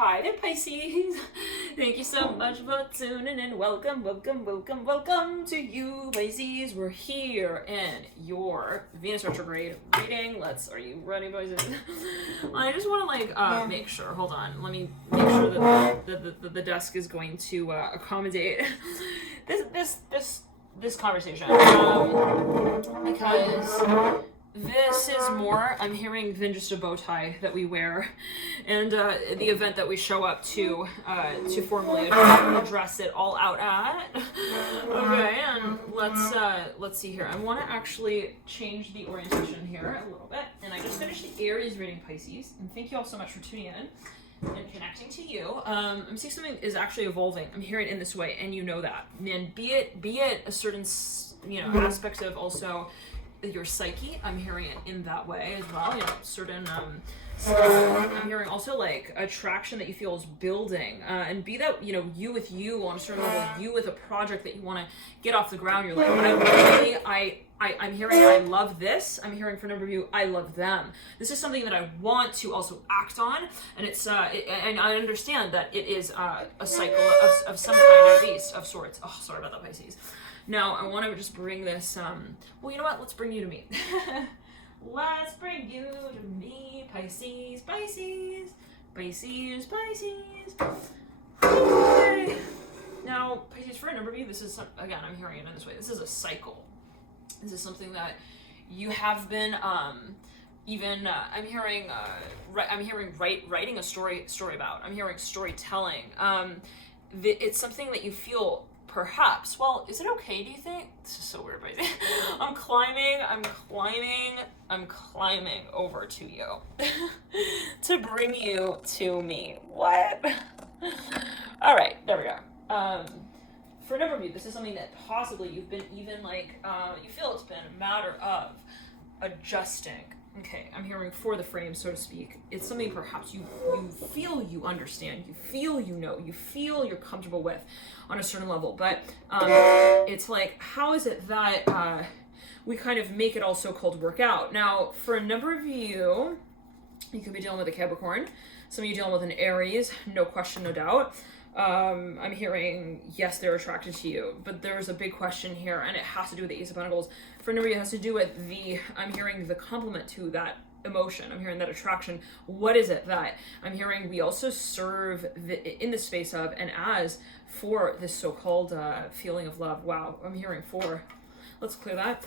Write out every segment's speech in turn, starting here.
Hi there, Pisces. Thank you so much for tuning in. Welcome, welcome, welcome, welcome to you, Pisces. We're here in your Venus Retrograde reading. Are you ready, Pisces? I just want to make sure. Hold on. Let me make sure that the desk is going to accommodate this conversation. Because this is more, I'm hearing, than just a bow tie that we wear, and the event that we show up to formally address it all out at. Okay, and let's see here. I want to actually change the orientation here a little bit, and I just finished the Aries reading, Pisces, and thank you all so much for tuning in and connecting to you. I'm seeing something is actually evolving. I'm hearing it in this way, and you know that. And be it a certain aspect of also your psyche, I'm hearing it in that way as well. Certain I'm hearing also like attraction that you feel is building, and be that you with you on a certain level, you with a project that you want to get off the ground. You're like, I'm hearing I love this. I'm hearing for a number of you, I love them. This is something that I want to also act on, and it's and I understand that it is a cycle of some kind, at least of sorts. Oh, sorry about that, Pisces. Now, I want to just bring this, well, you know what? Let's bring you to me. Let's bring you to me, Pisces, Pisces, Pisces, Pisces. Okay. Now, Pisces, for a number of you, this is, again, I'm hearing it in this way. This is a cycle. This is something that you have been, I'm hearing writing a story about. I'm hearing storytelling. It's something that you feel. Perhaps. Well, is it okay, do you think? This is so weird, but I'm climbing over to you to bring you to me. What? All right, there we go. For a number of you, this is something that possibly you've been even you feel it's been a matter of adjusting. Okay, I'm hearing for the frame, so to speak. It's something perhaps you feel you understand, you feel you feel you're comfortable with on a certain level. But it's like, how is it that we kind of make it all so-called work out? Now, for a number of you, you could be dealing with a Capricorn. Some of you dealing with an Aries, no question, no doubt. I'm hearing, yes, they're attracted to you, but there's a big question here, and it has to do with the Ace of Pentacles. For a number of you, it has to do with I'm hearing the complement to that emotion. I'm hearing that attraction. What is it that I'm hearing we also serve in the space of and as for this so-called feeling of love? Wow, I'm hearing for. Let's clear that.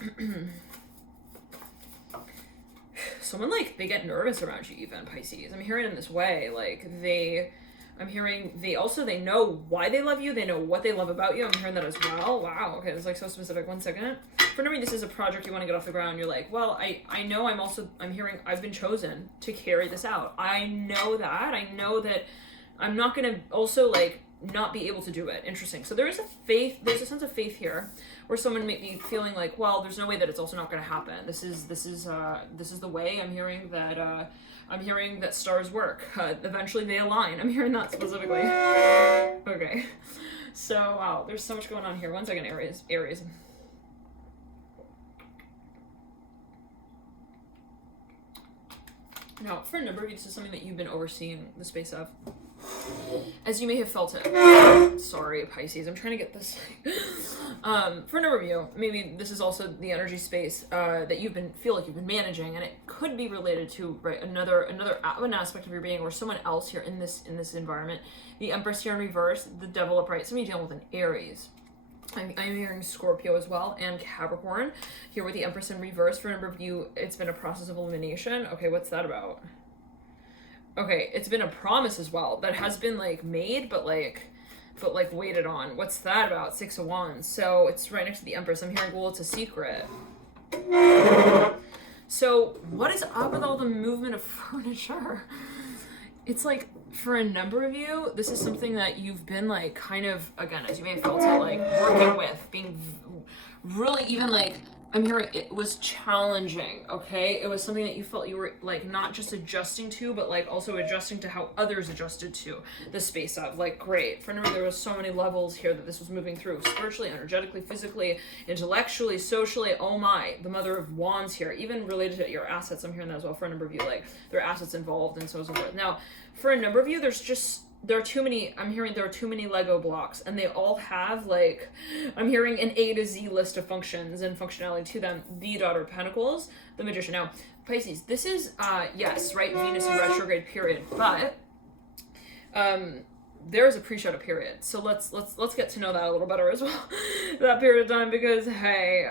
Someone they get nervous around you, even, Pisces. I'm hearing in this way, I'm hearing they know why they love you. They know what they love about you. I'm hearing that as well. Wow. Okay, it's so specific. 1 second. For me, this is a project you want to get off the ground. You're like, well, I know I'm hearing I've been chosen to carry this out. I know that. I know that I'm not going to also not be able to do it. Interesting. So there's a sense of faith here where someone may be feeling like, well, there's no way that it's also not going to happen. This is the way. I'm hearing that stars work. Eventually they align. I'm hearing that specifically. Okay. So, wow, there's so much going on here. 1 second, Aries. Now, for a number of you, this is something that you've been overseeing the space of, as you may have felt it. Sorry, Pisces, I'm trying to get this. For a number of you, maybe this is also the energy space that feel like you've been managing, and it could be related to an aspect of your being or someone else here in this environment. The Empress here in reverse, the Devil upright. Somebody dealing with an Aries. I'm hearing Scorpio as well, and Capricorn here with the Empress in reverse. For a number of you, it's been a process of elimination. Okay, what's that about? Okay, it's been a promise as well that has been made, but waited on. What's that about? 6 of Wands. So it's right next to the Empress. I'm hearing, well, it's a secret. So what is up with all the movement of furniture? It's for a number of you, this is something that you've been kind of, again, as you may have felt it, working with, being really even I'm hearing it was challenging, okay? It was something that you felt you were like not just adjusting to, but like also adjusting to how others adjusted to the space of. Like, great. For me, there was so many levels here that this was moving through, spiritually, energetically, physically, intellectually, socially. Oh my, the Mother of Wands here, even related to your assets. I'm hearing that as well for a number of you, like there are assets involved and so on and so forth. Now, for a number of you, there are too many, I'm hearing there are too many Lego blocks, and they all have like, I'm hearing an A to Z list of functions and functionality to them. The Daughter of Pentacles, the Magician. Now, Pisces, this is, yes, right, Venus in retrograde period, but there is a pre-shadow period. So let's get to know that a little better as well, that period of time, because hey,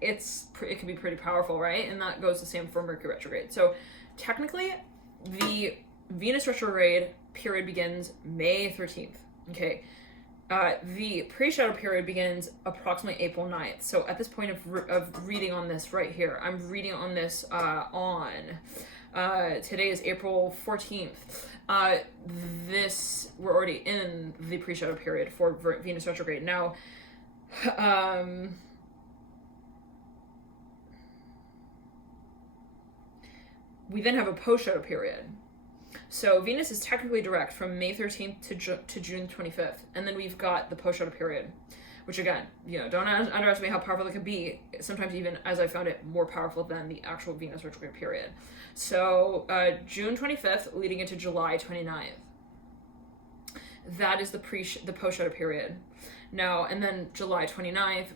it can be pretty powerful, right? And that goes the same for Mercury retrograde. So technically, the Venus retrograde period begins May 13th. Okay. The pre-shadow period begins approximately April 9th. So at this point of reading on this right here, I'm reading on this today is April 14th. We're already in the pre-shadow period for Venus retrograde. Now, we then have a post-shadow period. So Venus is technically direct from May 13th to June 25th. And then we've got the post-shadow period, which again, don't underestimate how powerful it can be. Sometimes even, as I found it, more powerful than the actual Venus retrograde period. So June 25th leading into July 29th. That is the post-shadow period. Now, and then July 29th,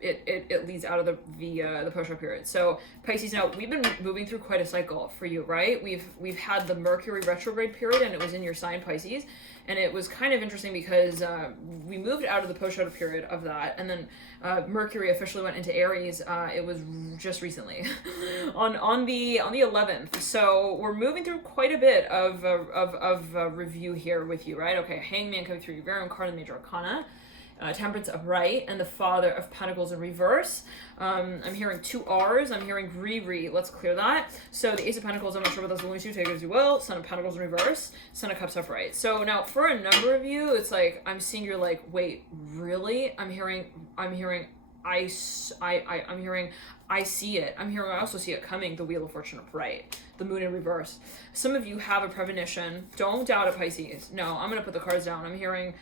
it leads out of the post-shadow period. So Pisces, now we've been moving through quite a cycle for you, right? We've had the Mercury retrograde period, and it was in your sign Pisces, and it was kind of interesting because we moved out of the post-shadow period of that, and then Mercury officially went into Aries. It was just recently on the 11th. So we're moving through quite a bit of review here with you, right? Okay, Hangman coming through, your Variant card in the Major Arcana. Temperance upright, and the Father of Pentacles in reverse. I'm hearing 2 R's. I'm hearing Riri. Let's clear that. So the Ace of Pentacles, I'm not sure what that's going to, take it as you will. Son of Pentacles in reverse. Son of Cups upright. So now for a number of you, it's like, I'm seeing you're like, wait, really? I'm hearing, I see it. I'm hearing, I also see it coming, the Wheel of Fortune upright, the Moon in reverse. Some of you have a premonition. Don't doubt it, Pisces. No, I'm going to put the cards down. I'm hearing,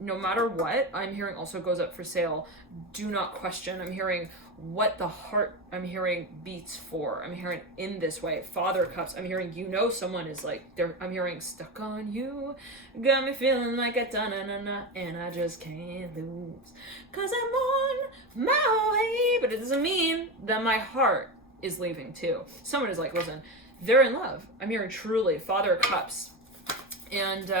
no matter what, I'm hearing also goes up for sale. Do not question. I'm hearing what the heart, I'm hearing beats for. I'm hearing in this way. Father of Cups. I'm hearing, someone is like, I'm hearing stuck on you. Got me feeling like a da-na-na-na, and I just can't lose. Cause I'm on my way. But it doesn't mean that my heart is leaving too. Someone is like, listen, they're in love. I'm hearing truly Father of Cups. And,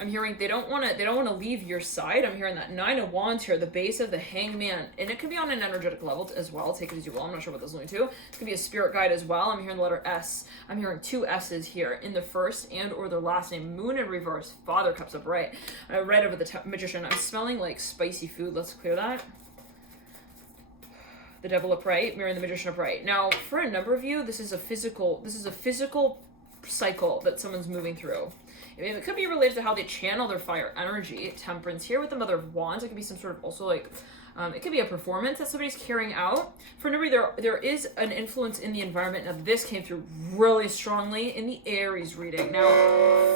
I'm hearing they don't want to leave your side. I'm hearing that 9 of Wands here, the base of the Hangman, and it could be on an energetic level as well. Take it as you will. I'm not sure what those are to. It could be a spirit guide as well. I'm hearing the letter S. I'm hearing 2 S's here in the first and or their last name. Moon in reverse. Father Cups upright. Right over the Magician. I'm smelling like spicy food. Let's clear that. The Devil upright, mirroring the Magician upright. Now, for a number of you, this is a physical cycle that someone's moving through. It could be related to how they channel their fire energy. Temperance here with the Mother of Wands. It could be some sort of also like, it could be a performance that somebody's carrying out. For a number of you, there is an influence in the environment. Now, this came through really strongly in the Aries reading. Now,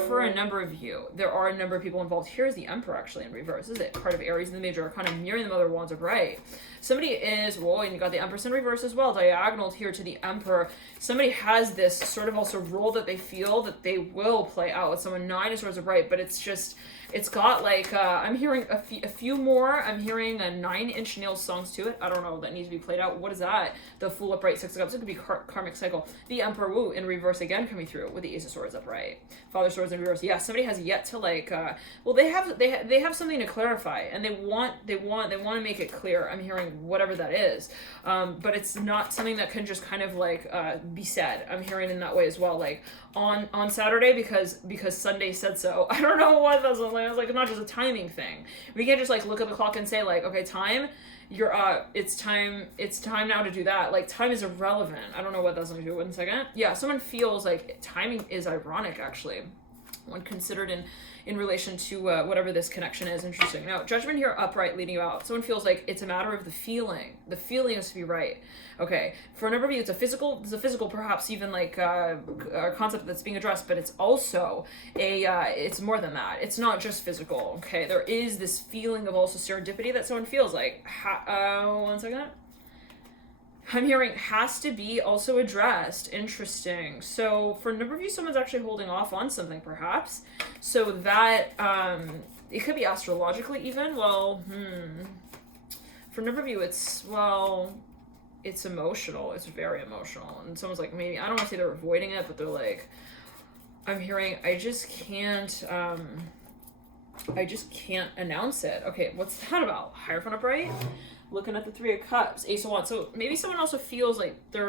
for a number of you, there are a number of people involved. Here's the Emperor actually in reverse. This is it, part of Aries in the Major Arcana, mirroring the Mother of Wands upright. Somebody is, and you got the Empress in reverse as well, diagonal here to the Emperor. Somebody has this sort of also role that they feel that they will play out with someone. 9 of Swords upright, but it's got like, I'm hearing a few more. I'm hearing a 9-inch nail songs to it. I don't know, that needs to be played out. What is that? The Fool upright, 6 of Cups. It could be karmic cycle. The Emperor in reverse again coming through with the Ace of Swords upright. Father Swords in reverse. Yeah, somebody has yet to like, they have something to clarify, and they want to make it clear. I'm hearing whatever that is, but it's not something that can just kind of like be said. I'm hearing in that way as well, like on Saturday because Sunday said so. I don't know what that's like. It's like not just a timing thing. We can't just like look at the clock and say like, okay, time, it's time now to do that. Like time is irrelevant. I don't know what that's going to do. 1 second. Yeah, someone feels like timing is ironic actually. when considered in relation to whatever this connection is. Interesting. Now, judgment here upright, leading you out. Someone feels like it's a matter of the feeling. The feeling is to be right. Okay. For a number of you, it's a physical, perhaps even like a concept that's being addressed, but it's also it's more than that. It's not just physical. Okay. There is this feeling of also serendipity that someone feels like. One second. I'm hearing has to be also addressed. Interesting. So for a number of you, someone's actually holding off on something, perhaps. So that, it could be astrologically even. Well, for a number of you, it's emotional. It's very emotional. And someone's like, maybe, I don't want to say they're avoiding it, but they're like, I'm hearing, I just can't announce it. Okay, what's that about? Hierophant upright? Looking at the Three of Cups, Ace of Wands. So maybe someone also feels like they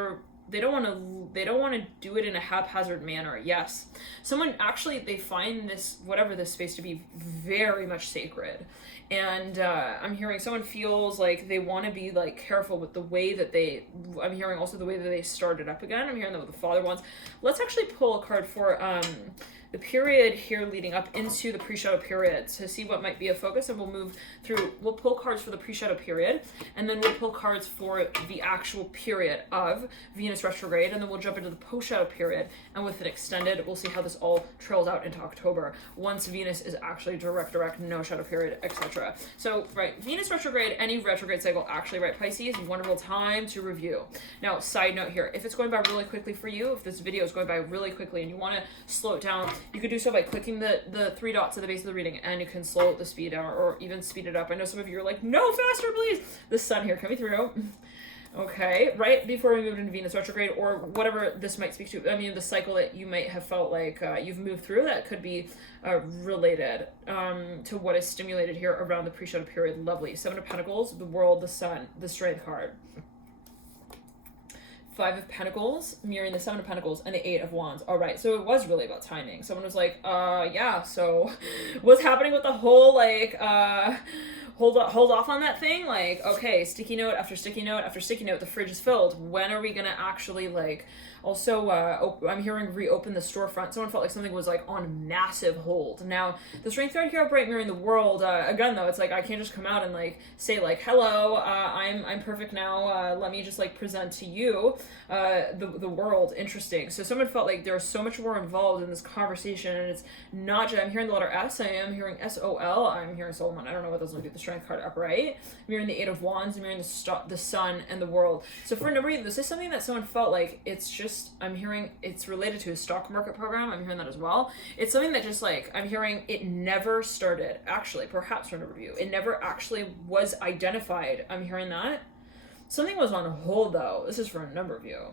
don't want to do it in a haphazard manner. Yes, someone actually, they find this, whatever this space, to be very much sacred. And I'm hearing someone feels like they want to be like careful with the way that I'm hearing also the way that they started up again. I'm hearing that with the Father Wands. Let's actually pull a card for the period here leading up into the pre-shadow period to see what might be a focus, and we'll move through. We'll pull cards for the pre-shadow period, and then we'll pull cards for the actual period of Venus retrograde, and then we'll jump into the post-shadow period, and with it extended, we'll see how this all trails out into October once Venus is actually direct, no shadow period, etc. So, right, Venus retrograde, any retrograde cycle, actually, right, Pisces, wonderful time to review. Now, side note here, if it's going by really quickly for you, if this video is going by really quickly and you want to slow it down, you could do so by clicking the three dots at the base of the reading, and you can slow the speed down or even speed it up. I know some of you are like, no, faster, please. The sun here coming through. Okay, right before we moved into Venus retrograde, or whatever this might speak to. I mean, the cycle that you might have felt like you've moved through, that could be related to what is stimulated here around the pre-shadow period. Lovely. Seven of Pentacles, the World, the Sun, the Strength card. Five of Pentacles, mirroring the Seven of Pentacles, and the Eight of Wands. All right, so it was really about timing. Someone was like, yeah, so what's happening with the whole, like, hold off on that thing? Like, okay, sticky note after sticky note after sticky note, the fridge is filled. When are we gonna actually, like, also, I'm hearing reopen the storefront. Someone felt like something was like on massive hold. Now, the Strength card here, bright mirroring the World. Again, though, it's like I can't just come out and like say like, hello, I'm perfect now. Let me just like present to you the world. Interesting. So someone felt like there's so much more involved in this conversation, and it's not just, I'm hearing the letter S. I am hearing SOL. I'm hearing Solomon. I don't know what those will do. The Strength card upright, mirroring the Eight of Wands, mirroring the Sun and the World. So for a number of you, this is something that someone felt like it's just, I'm hearing it's related to a stock market program. I'm hearing that as well. It's something that just like, I'm hearing it never started. Actually, perhaps for a number of you, it never actually was identified. I'm hearing that. Something was on hold though. This is for a number of you.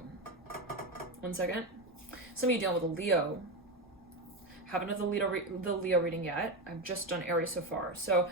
One second. Some of you dealing with a Leo. Haven't done the Leo reading yet. I've just done Aries so far. So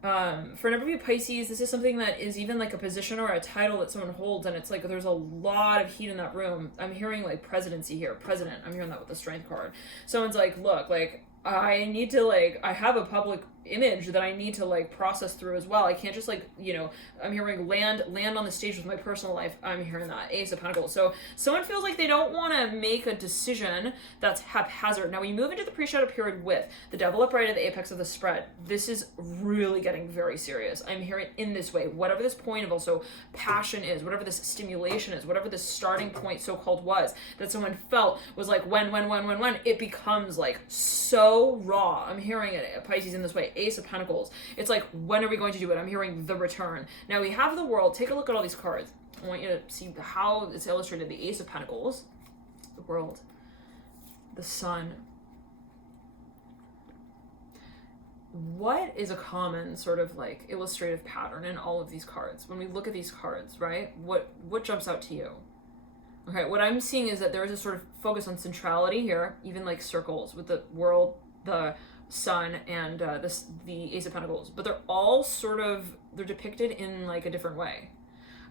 for a number of you Pisces, this is something that is even like a position or a title that someone holds, and it's like there's a lot of heat in that room. I'm hearing like presidency here, president. I'm hearing that with the Strength card. Someone's like, look, like I need to like, I have a public image that I need to like process through as well. I can't just like, you know, I'm hearing land on the stage with my personal life. I'm hearing that Ace of Pentacles. So someone feels like they don't want to make a decision that's haphazard. Now we move into the pre-shadow period with the Devil upright at the apex of the spread. This is really getting very serious. I'm hearing in this way, whatever this point of also passion is, whatever this stimulation is, whatever this starting point so-called was that someone felt was like when it becomes like so raw. I'm hearing it, Pisces, in this way. Ace of Pentacles. It's like, when are we going to do it? I'm hearing the return. Now we have the World. Take a look at all these cards. I want you to see how it's illustrated. The Ace of Pentacles, the World, the Sun. What is a common sort of like illustrative pattern in all of these cards? When we look at these cards, right? What jumps out to you? Okay, what I'm seeing is that there is a sort of focus on centrality here, even like circles with the World, the Sun, and the Ace of Pentacles, but they're all sort of, they're depicted in like a different way.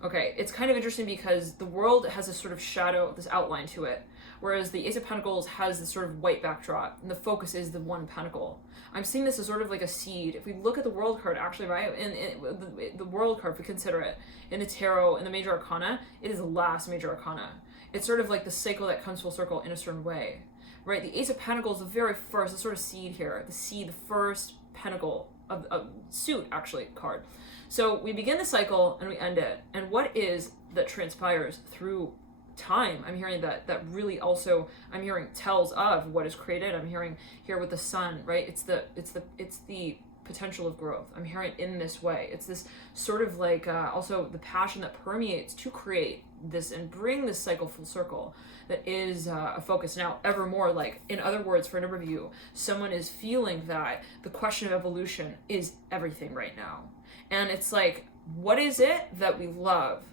Okay, it's kind of interesting because the World has this sort of shadow, this outline to it, whereas the Ace of Pentacles has this sort of white backdrop, and the focus is the one pentacle. I'm seeing this as sort of like a seed. If we look at the World card, actually, right, in the World card, if we consider it in the tarot, in the major arcana, it is the last major arcana. It's sort of like the cycle that comes full circle in a certain way. right? The Ace of Pentacles, the very first, the sort of seed here, the seed, the first pentacle of suit, actually, card. So we begin the cycle and we end it. And what is that transpires through time? I'm hearing that really also, I'm hearing tells of what is created. I'm hearing here with the sun, right? It's the potential of growth. I'm hearing in this way. It's this sort of like also the passion that permeates to create this and bring this cycle full circle that is a focus now evermore. Like, in other words, for a number of you, someone is feeling that the question of evolution is everything right now. And it's like, what is it that we love?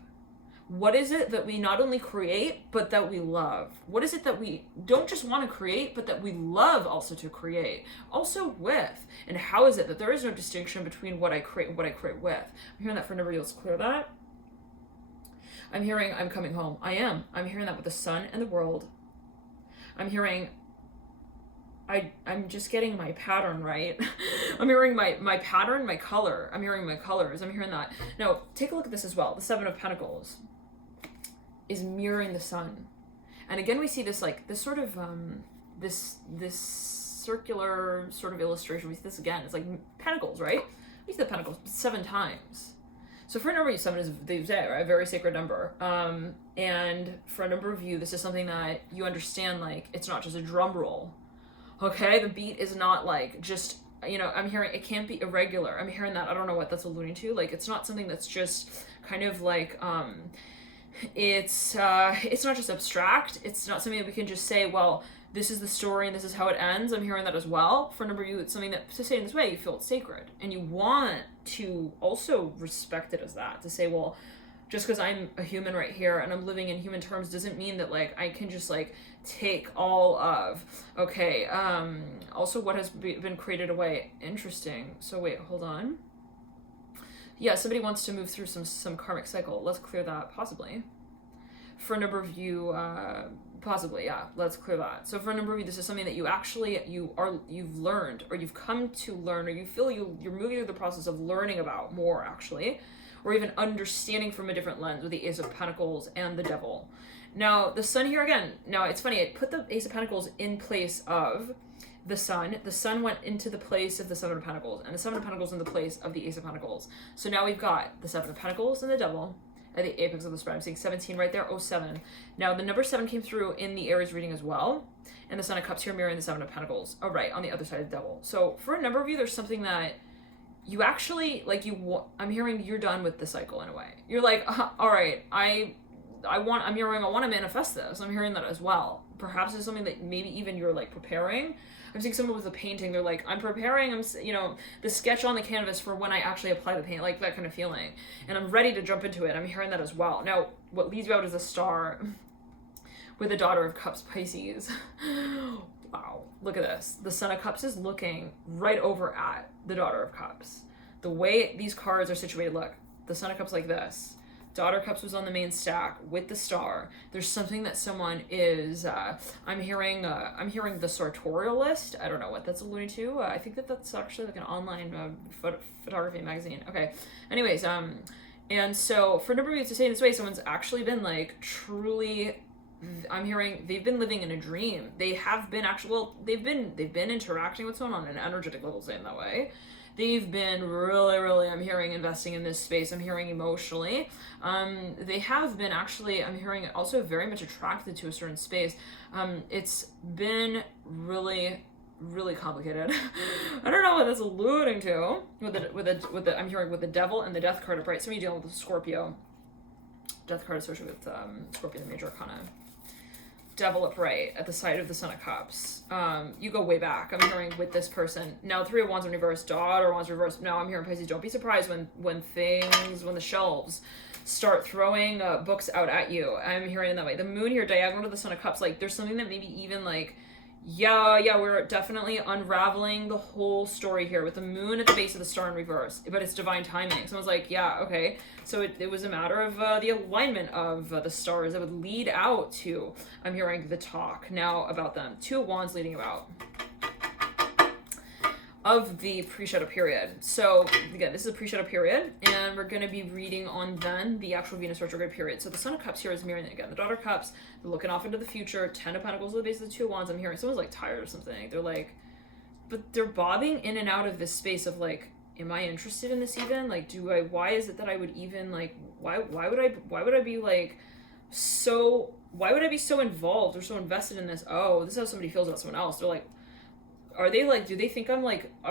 What is it that we not only create, but that we love? What is it that we don't just want to create, but that we love also to create? Also with, and how is it that there is no distinction between what I create and what I create with? I'm hearing that for a number of you. Let's clear that. I'm hearing I'm coming home. I am. I'm hearing that with the sun and the world. I'm hearing I'm just getting my pattern right. I'm hearing my pattern, my color. I'm hearing my colors. I'm hearing that. Now, take a look at this as well. The Seven of Pentacles is mirroring the sun. And again, we see this like this sort of this circular sort of illustration. We see this again. It's like pentacles, right? We see the pentacles 7 times. So for a number of you, 7 is, they say, right, a very sacred number. And for a number of you, this is something that you understand, like, it's not just a drum roll. Okay, the beat is not like just, you know, I'm hearing it can't be irregular. I'm hearing that. I don't know what that's alluding to. Like, it's not something that's just kind of like, it's not just abstract. It's not something that we can just say, well, this is the story and this is how it ends. I'm hearing that as well. For a number of you, it's something that, to say in this way, you feel it's sacred. And you want to also respect it as that. To say, well, just because I'm a human right here and I'm living in human terms doesn't mean that, like, I can just, like, take all of, okay, also what has been created away. Interesting. So wait, hold on. Yeah, somebody wants to move through some karmic cycle. Let's clear that, possibly. For a number of you, possibly, yeah, let's clear that. So for a number of you, this is something that you actually, you've learned, or you've come to learn, or you feel you're moving through the process of learning about more, actually, or even understanding from a different lens with the Ace of Pentacles and the Devil. Now, the Sun here again, now it's funny, it put the Ace of Pentacles in place of the Sun. The Sun went into the place of the Seven of Pentacles, and the Seven of Pentacles in the place of the Ace of Pentacles. So now we've got the Seven of Pentacles and the Devil at the apex of the spread. I'm seeing 17 right there, 07. Now, the number 7 came through in the Aries reading as well, and the Sun of Cups here mirroring the Seven of Pentacles. Oh, right, on the other side of the Devil. So for a number of you, there's something that you actually, like, I'm hearing you're done with the cycle in a way. You're like, all right, I want to manifest this. I'm hearing that as well. Perhaps it's something that maybe even you're, like, preparing. I'm seeing someone with a painting. They're like, I'm preparing, the sketch on the canvas for when I actually apply the paint, like that kind of feeling. And I'm ready to jump into it. I'm hearing that as well. Now, what leads you out is a star with the Daughter of Cups, Pisces. Wow, look at this. The Son of Cups is looking right over at the Daughter of Cups. The way these cards are situated, look, the Son of Cups like this. Daughter of Cups was on the main stack with the star. There's something that someone is, I'm hearing the sartorialist. I don't know what that's alluding to. I think that's actually like an online photography magazine. Okay. Anyways, and so for a number of you to say in this way, someone's actually been like truly, I'm hearing they've been living in a dream. They have been they've been interacting with someone on an energetic level, saying that way. They've been really, I'm hearing, investing in this space. I'm hearing emotionally. They have been actually, I'm hearing, also very much attracted to a certain space. It's been really complicated. I don't know what that's alluding to with the I'm hearing with the Devil and the Death card upright. Somebody dealing with Scorpio. Death card associated with Scorpio, the major arcana. Devil upright at the side of the Son of Cups. You go way back. I'm hearing with this person. Now, 3 of Wands in reverse, Daughter of Wands reverse. Now I'm hearing Pisces. Don't be surprised when the shelves start throwing books out at you. I'm hearing it that way. The Moon here, diagonal to the Son of Cups. Like, there's something that maybe even like, yeah, we're definitely unraveling the whole story here with the Moon at the base of the star in reverse, but it's divine timing. Someone's like, yeah, okay. So it was a matter of the alignment of the stars that would lead out to, I'm hearing the talk now about them. 2 of Wands leading about. of the pre-shadow period. So again, this is a pre-shadow period, and we're going to be reading on then the actual Venus retrograde period. So the Son of Cups here is mirroring, again, the Daughter of Cups. They're looking off into the future. 10 of Pentacles at the base of the Two of Wands. I'm hearing someone's like tired or something. They're like, but they're bobbing in and out of this space of like, am I interested in this even? Like, why is it that I would even like, why would I be like why would I be so involved or so invested in this? Oh, this is how somebody feels about someone else. They're like, are they like, do they think I'm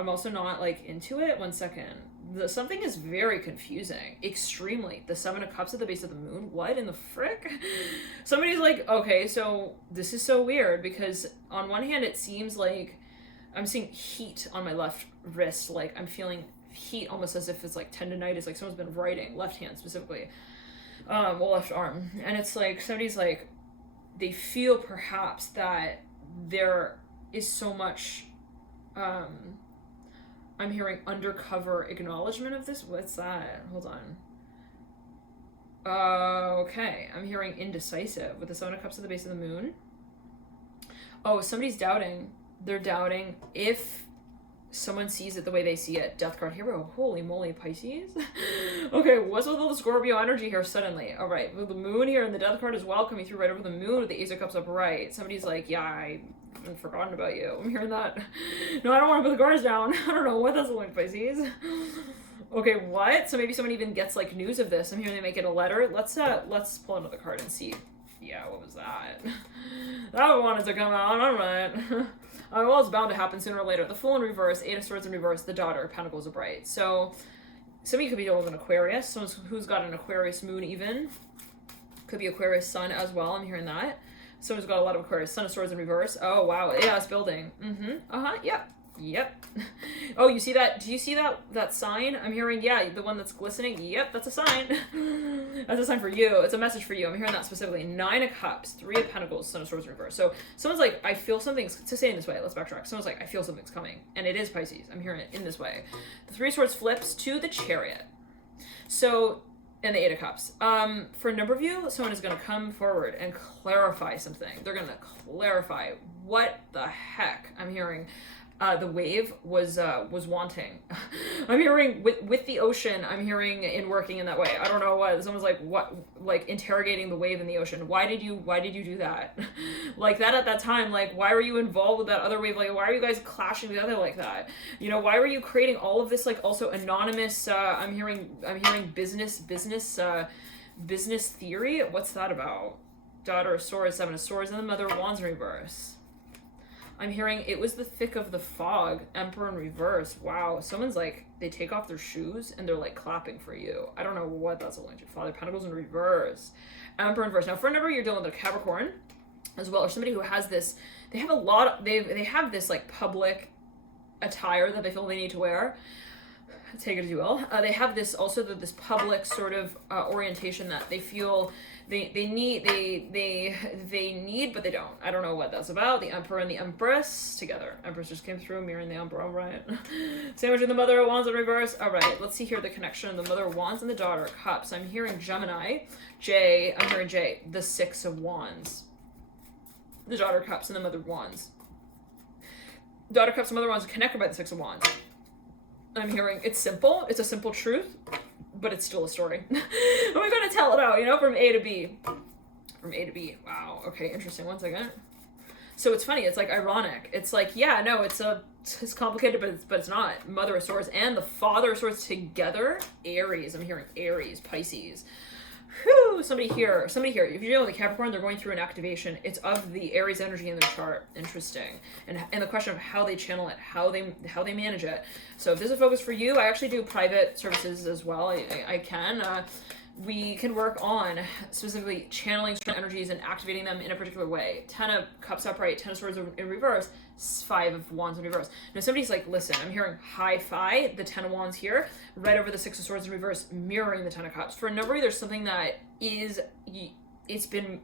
also not like into it? One second. Something is very confusing. Extremely. The Seven of Cups at the base of the moon. What in the frick? Somebody's like, okay, so this is so weird because on one hand, it seems like I'm seeing heat on my left wrist. Like I'm feeling heat almost as if it's like tendonitis, like someone's been writing, left hand specifically, left arm. And it's like, somebody's like, they feel perhaps that there is so much, I'm hearing undercover acknowledgement of this. What's that? Hold on. Okay. I'm hearing indecisive with the Seven of Cups at the base of the moon. Oh, somebody's doubting. They're doubting if someone sees it the way they see it. Death card here. Oh, holy moly, Pisces. Okay, what's with all the Scorpio energy here suddenly? All right, with the moon here and the Death card as well coming through right over the moon with the Ace of Cups upright. Somebody's like, yeah, I've forgotten about you. I'm hearing that. No, I don't want to put the guards down. I don't know what that's like, Pisces. Okay, what? So maybe someone even gets like news of this. I'm hearing they make it a letter. Let's pull another card and see. Yeah, what was that? That wanted to come out. All right. Well, it's bound to happen sooner or later. The Fool in reverse, Eight of Swords in reverse, the Daughter of Pentacles upright. So somebody could be dealing with an Aquarius. Someone who's got an Aquarius moon even. Could be Aquarius sun as well. I'm hearing that. Someone's got a lot of Aquarius. Son of Swords in reverse. Oh, wow. Yeah, it's building. Yep. Yep. Oh, you see that? Do you see that sign? I'm hearing, yeah, the one that's glistening. Yep, that's a sign. That's a sign for you. It's a message for you. I'm hearing that specifically. 9 of Cups, 3 of Pentacles, Son of Swords in reverse. So someone's like, I feel something's, to say it in this way, let's backtrack. Someone's like, I feel something's coming. And it is Pisces. I'm hearing it in this way. The 3 of Swords flips to the Chariot. So, and the 8 of Cups. For a number of you, someone is going to come forward and clarify something. They're going to clarify what the heck. I'm hearing the wave was wanting. I'm hearing with the ocean. I'm hearing in working in that way. I don't know what. Someone's like, what, like interrogating the wave in the ocean. Why did you do that? Like that at that time. Like why were you involved with that other wave? Like why are you guys clashing together like that? You know, why were you creating all of this like also anonymous? I'm hearing business theory. What's that about? Daughter of Swords, Seven of Swords, and the Mother of Wands in reverse. I'm hearing it was the thick of the fog, Emperor in reverse. Wow, someone's like, they take off their shoes and they're like clapping for you. I don't know what that's alluding to. Father Pentacles in reverse, Emperor in reverse. Now, for a number, you're dealing with a Capricorn as well, or somebody who has this, they have this like public attire that they feel they need to wear. Take it as you will. They have this public sort of orientation that they feel they need, but they don't. I don't know what that's about. The Emperor and the Empress together. Empress just came through, mirroring the Emperor. All right. Sandwich in the Mother of Wands in reverse. All right. Let's see here the connection. The Mother of Wands and the Daughter of Cups. I'm hearing Gemini. I'm hearing J. The Six of Wands. The Daughter of Cups and the Mother of Wands. Daughter of Cups and Mother of Wands are connected by the Six of Wands. I'm hearing it's simple. It's a simple truth, but it's still a story. And we're going to tell it out, you know, from A to B. From A to B. Wow. Okay, interesting. One second. So it's funny. It's like ironic. It's like, yeah, no, it's complicated, but it's not. Mother of Swords and the Father of Swords together. Aries. I'm hearing Aries, Pisces. Whew, somebody here. If you're dealing with a Capricorn, they're going through an activation. It's of the Aries energy in their chart. Interesting. And the question of how they channel it, how they manage it. So if this is a focus for you, I actually do private services as well. I can. We can work on specifically channeling certain energies and activating them in a particular way. 10 of Cups upright, 10 of Swords in reverse, 5 of Wands in reverse. Now somebody's like, listen, I'm hearing high-fi, the 10 of Wands here, right over the 6 of Swords in reverse, mirroring the 10 of Cups. For a number of you, there's something that is it's been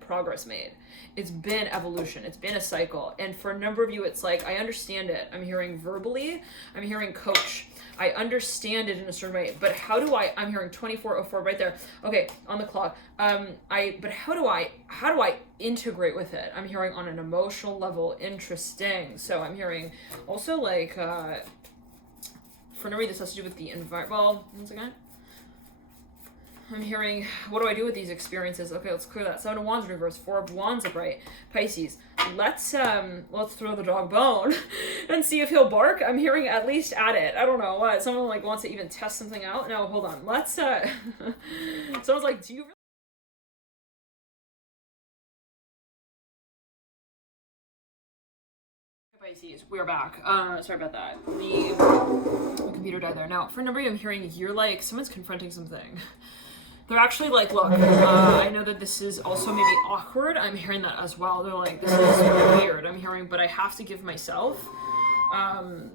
progress made. It's been evolution. It's been a cycle. And for a number of you, it's like, I understand it. I'm hearing verbally. I'm hearing coach. I understand it in a certain way. But how do I'm hearing 2404 right there. Okay, on the clock. But how do I integrate with it? I'm hearing on an emotional level, interesting. So I'm hearing also like, for no reason, this has to do with the environment. Well, once again, I'm hearing, what do I do with these experiences? Okay, let's clear that. 7 of Wands in reverse, 4 of Wands upright. Pisces, let's throw the dog bone and see if he'll bark. I'm hearing at least at it. I don't know what. Someone like wants to even test something out. No, hold on. Let's someone's like, do you really? Pisces, we're back. Sorry about that. The computer died there. Now, for a number of you, I'm hearing you're like, someone's confronting something. They're actually like, look, I know that this is also maybe awkward. I'm hearing that as well. They're like, this is weird. I'm hearing, but I have to give myself, I'm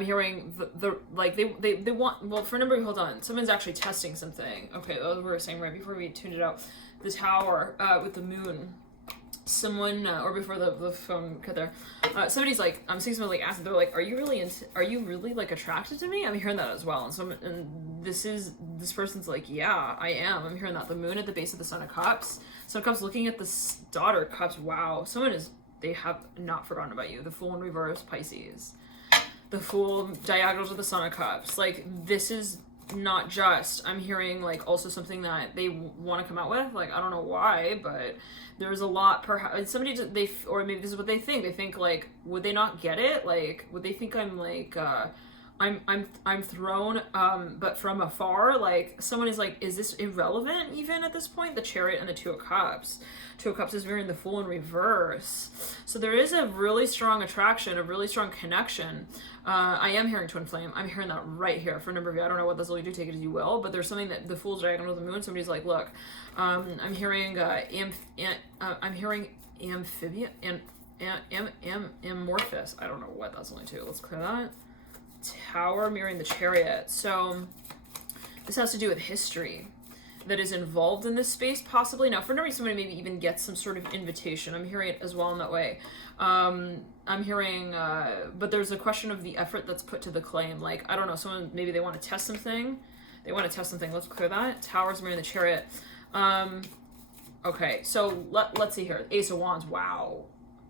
hearing they want, well, for a number of you, hold on. Someone's actually testing something. Okay, that was what we were saying right before we tuned it out. The tower, with the moon. Someone, or before the phone cut there, somebody's like, I'm seeing someone like asking, they're like, are you really like attracted to me? I'm hearing that as well. And this person's like, yeah, I am. I'm hearing that. The moon at the base of the Son of Cups. Son of Cups looking at the daughter Cups. Wow. They have not forgotten about you. The Fool in reverse, Pisces. The Fool diagonals with the Son of Cups. Like, this is not just, I'm hearing like also something that they want to come out with. Like, I don't know why, but there's a lot, perhaps somebody, or maybe this is what they think like, would they not get it? Like, would they think I'm like, I'm thrown, but from afar? Like, someone is like, is this irrelevant even at this point? The Chariot and the Two of Cups. Two of Cups is mirroring the Fool in reverse. So there is a really strong attraction, a really strong connection. I am hearing Twin Flame. I'm hearing that right here for a number of you. I don't know what this will do, take it as you will, but there's something that the Fool's diagonal of the moon, somebody's like, look, I'm hearing, I'm hearing amphibian, amorphous. I don't know what that's only two. Let's clear that. Tower mirroring the Chariot. So this has to do with history that is involved in this space, possibly. Now, for no reason, somebody maybe even gets some sort of invitation. I'm hearing it as well in that way. I'm hearing, but there's a question of the effort that's put to the claim. Like, I don't know, someone, maybe they want to test something. Let's clear that. Towers mirroring the Chariot. Okay, so let's see here. Ace of Wands, wow.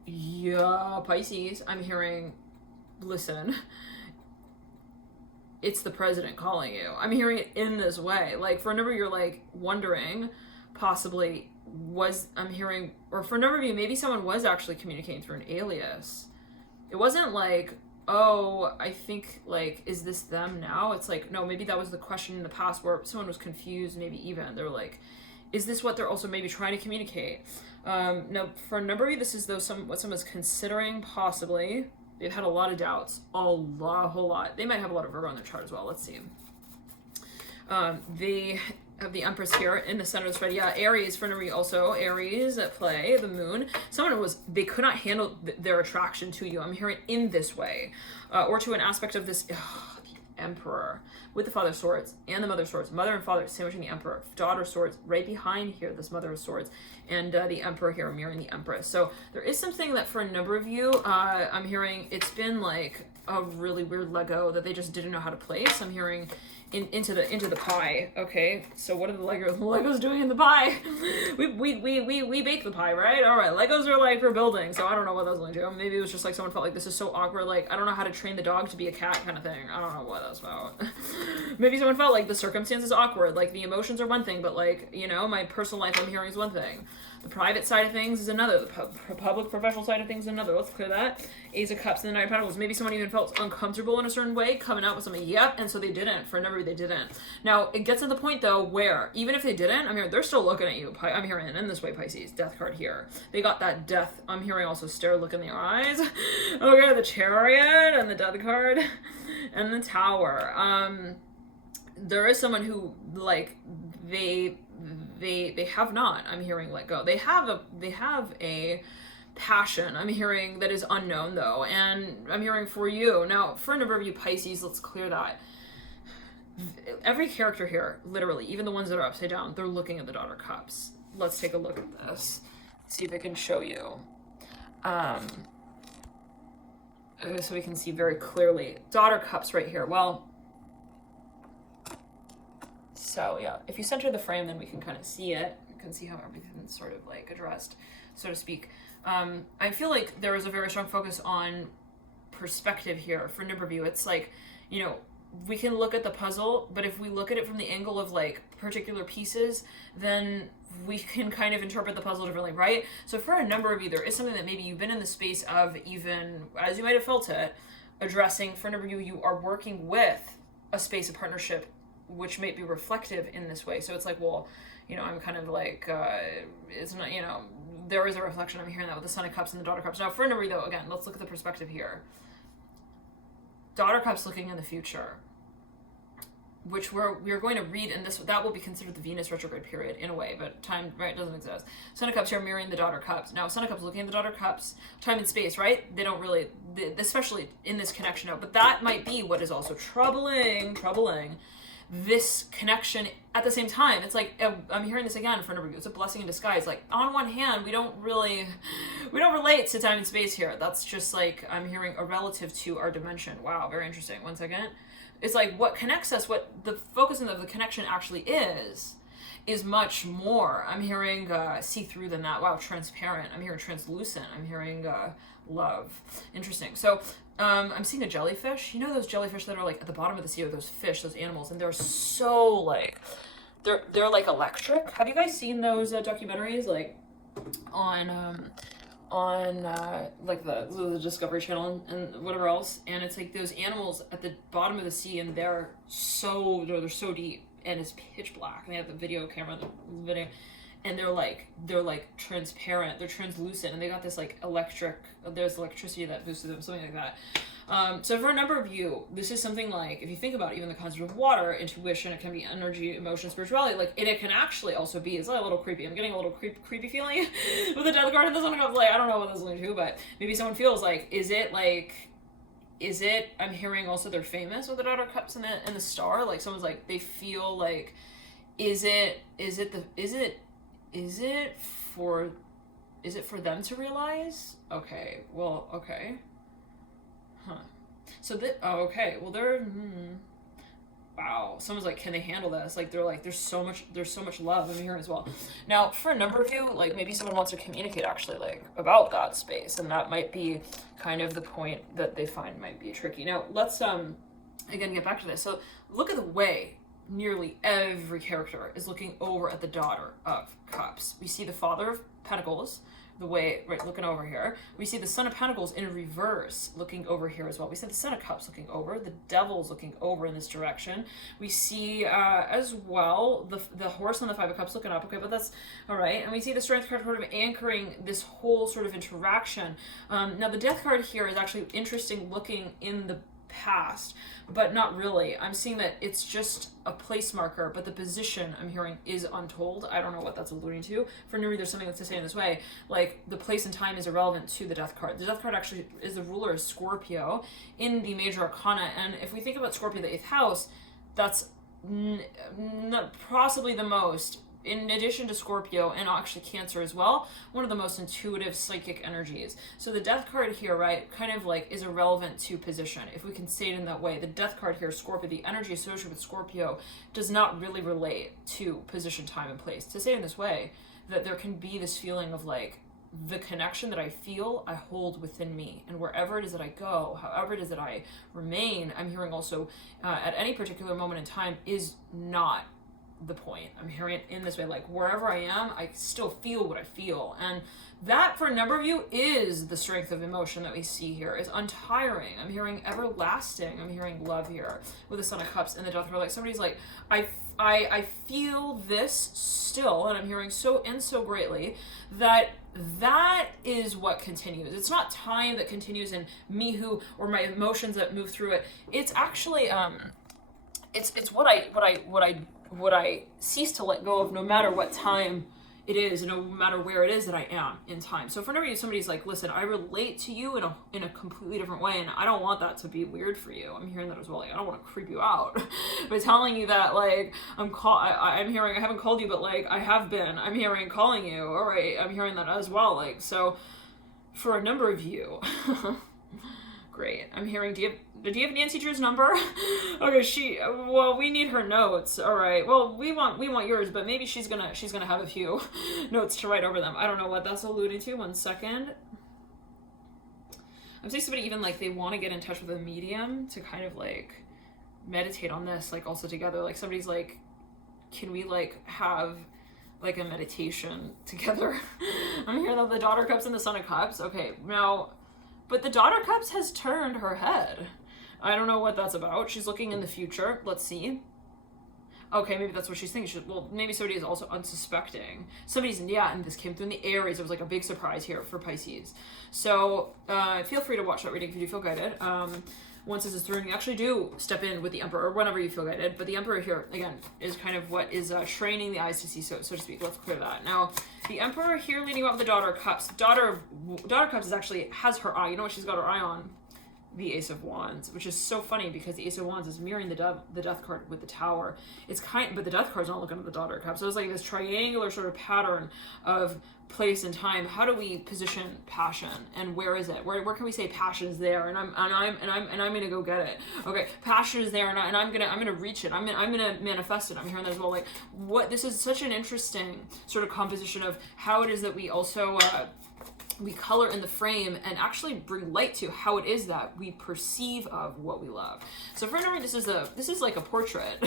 Yeah, Pisces, I'm hearing, listen, it's the president calling you. I'm hearing it in this way. Like, for a number of you, you're like wondering, possibly, I'm hearing, or for a number of you, maybe someone was actually communicating through an alias. It wasn't like, oh, I think, like, is this them now? It's like, no, maybe that was the question in the past where someone was confused, maybe even. They were like, is this what they're also maybe trying to communicate? Now, for a number of you, this is what someone's considering, possibly. They've had a lot of doubts, a whole lot. They might have a lot of Virgo on their chart as well. Let's see. They have the Empress here in the center of the spread. Yeah, Aries for Nari also. Aries at play, the moon. They could not handle their attraction to you. I'm hearing in this way. Or to an aspect of this, the Emperor. With the Father of Swords and the Mother of Swords. Mother and Father sandwiching the Emperor. Daughter of Swords right behind here, this Mother of Swords. And the Emperor here mirroring the Empress. So there is something that for a number of you, I'm hearing it's been like a really weird Lego that they just didn't know how to place. I'm hearing into the pie. Okay, so what are the Legos doing in the pie? we bake the pie, right? All right, Legos are like for building, so I don't know what that was going to do. Maybe it was just like someone felt like this is so awkward, like I don't know how to train the dog to be a cat kind of thing. I don't know what that's about. Maybe someone felt like the circumstance is awkward, like the emotions are one thing, but like, you know, my personal life I'm hearing is one thing. The private side of things is another. The public professional side of things is another. Let's clear that. Ace of Cups and the Knight of Pentacles. Maybe someone even felt uncomfortable in a certain way, coming out with something, yep, and so they didn't. For a number, they didn't. Now, it gets to the point, though, where, even if they didn't, I'm hearing, they're still looking at you. I'm hearing in this way, Pisces. Death card here. They got that death. I'm hearing also stare, look in the eyes. Okay, the Chariot and the Death card. And the Tower. There is someone who, like, they have not, I'm hearing, let go. They have a passion, I'm hearing, that is unknown though, and I'm hearing for you. Now, for a number of you Pisces, let's clear that. every character here, literally, even the ones that are upside down, they're looking at the Daughter of Cups. Let's take a look at this. See if I can show you. So we can see very clearly. Daughter of Cups right here. Well, so yeah, if you center the frame, then we can kind of see it. You can see how everything's sort of like addressed, so to speak. I feel like there is a very strong focus on perspective here for number view. It's like, you know, we can look at the puzzle, but if we look at it from the angle of like particular pieces, then we can kind of interpret the puzzle differently, right? So for a number of you, there is something that maybe you've been in the space of, even as you might have felt it, addressing. For a number of you, you are working with a space of partnership, which may be reflective in this way. So it's like, well, you know, I'm kind of like, it's not, you know, there is a reflection. I'm hearing that with the Son of Cups and the Daughter of Cups. Now for a number of you though, again, let's look at the perspective here. Daughter of Cups looking in the future, which we're going to read, and that will be considered the Venus retrograde period in a way, but time, right, doesn't exist. Son of Cups here mirroring the Daughter of Cups. Now, Son of Cups looking at the Daughter of Cups, time and space, right? They don't really, especially in this connection now, but that might be what is also troubling this connection at the same time. It's like, I'm hearing this again for a number of you. It's a blessing in disguise. Like, on one hand, we don't relate to time and space here. That's just like, I'm hearing a relative to our dimension. Wow, very interesting. One second. It's like what connects us, what the focus of the connection actually is much more. I'm hearing see-through than that. Wow, transparent. I'm hearing translucent. I'm hearing love. Interesting. So I'm seeing a jellyfish. You know those jellyfish that are like at the bottom of the sea, or those fish, those animals, and they're so like, they're like electric. Have you guys seen those documentaries like on like the Discovery Channel and whatever else, and it's like those animals at the bottom of the sea, and they're so deep, and it's pitch black, and they have the video camera, the video, and they're like transparent, they're translucent, and they got this like there's electricity that boosted them, something like that. So for a number of you, this is something like, if you think about even the concept of water, intuition, it can be energy, emotion, spirituality, like it can actually also be, it's like a little creepy. I'm getting a little creepy feeling with the Death card and this one. I'm like, I don't know what this is going to, but maybe someone feels like, is it, I'm hearing also they're famous with the Daughter of Cups and the Star, like someone's like, they feel like, is it for them to realize? Okay, well, okay. Huh. So okay, well wow. Someone's like, can they handle this? Like they're like, there's so much love in here as well. Now, for a number of you, like maybe someone wants to communicate actually like about that space, and that might be kind of the point that they find might be tricky. Now, let's again get back to this. So look at the way nearly every character is looking over at the Daughter of Cups. We see the Father of Pentacles, the way, right, looking over here. We see the Son of Pentacles in reverse, looking over here as well. We see the Son of Cups looking over, the Devil's looking over in this direction. We see as well the Horse and the Five of Cups looking up, okay, but that's all right. And we see the Strength card sort of anchoring this whole sort of interaction. Now the Death card here is actually interesting, looking in the past, but not really. I'm seeing that it's just a place marker, but the position I'm hearing is untold. I don't know what that's alluding to. For Nuri, there's something that's to say in this way, like the place and time is irrelevant to the Death card. The Death card actually is the ruler of Scorpio in the major arcana, and if we think about Scorpio, the 8th house, that's possibly the most, in addition to Scorpio and actually Cancer as well, one of the most intuitive psychic energies. So the Death card here, right, kind of like is irrelevant to position, if we can say it in that way. The Death card here, Scorpio, the energy associated with Scorpio does not really relate to position, time, and place. To say it in this way, that there can be this feeling of like, the connection that I feel, I hold within me, and wherever it is that I go, however it is that I remain, I'm hearing also at any particular moment in time is not the point. I'm hearing it in this way, like wherever I am, I still feel what I feel, and that for a number of you is the strength of emotion that we see here, is untiring. I'm hearing everlasting. I'm hearing love here with the Son of Cups and the Death card. Like somebody's like, I feel this still, and I'm hearing so greatly that is what continues. It's not time that continues in me who, or my emotions that move through it. It's actually it's what I cease to let go of, no matter what time it is, no matter where it is that I am in time. So for whenever somebody's like, listen, I relate to you in a completely different way, and I don't want that to be weird for you. I'm hearing that as well. Like, I don't want to creep you out by telling you that, like, I'm hearing, I haven't called you, but like, I have been. I'm hearing calling you. All right, I'm hearing that as well. Like, so for a number of you, great. I'm hearing, do you have Nancy Drew's number? Okay, well, we need her notes. All right. Well, we want yours, but maybe she's gonna have a few notes to write over them. I don't know what that's alluding to. 1 second. I'm saying somebody even like they want to get in touch with a medium to kind of like meditate on this, like also together. Like somebody's like, can we like have like a meditation together? I'm hearing that the Daughter of Cups and the Son of Cups. Okay, now, but the Daughter of Cups has turned her head. I don't know what that's about. She's looking in the future. Let's see. Okay, maybe that's what she's thinking. Well, maybe somebody is also unsuspecting. And this came through in the Aries. It was like a big surprise here for Pisces. So feel free to watch that reading if you do feel guided. Once this is through, you actually do step in with the Emperor whenever you feel guided. But the Emperor here, again, is kind of what is training the eyes to see, so to speak. Let's clear that. Now, the Emperor here leading up with the Daughter of Cups. Daughter of Cups has her eye. You know what she's got her eye on? The Ace of Wands, which is so funny because the Ace of Wands is mirroring the Death card with the Tower. But the Death card's not looking at the Daughter of Cups. So it's like this triangular sort of pattern of place and time. How do we position passion, and where is it? Where can we say passion is there? And I'm gonna go get it. Okay, passion is there, and I'm gonna reach it. I'm gonna manifest it. I'm hearing that as well. Like what this is such an interesting sort of composition of how it is that we also. We color in the frame and actually bring light to how it is that we perceive of what we love. So for another, this is like a portrait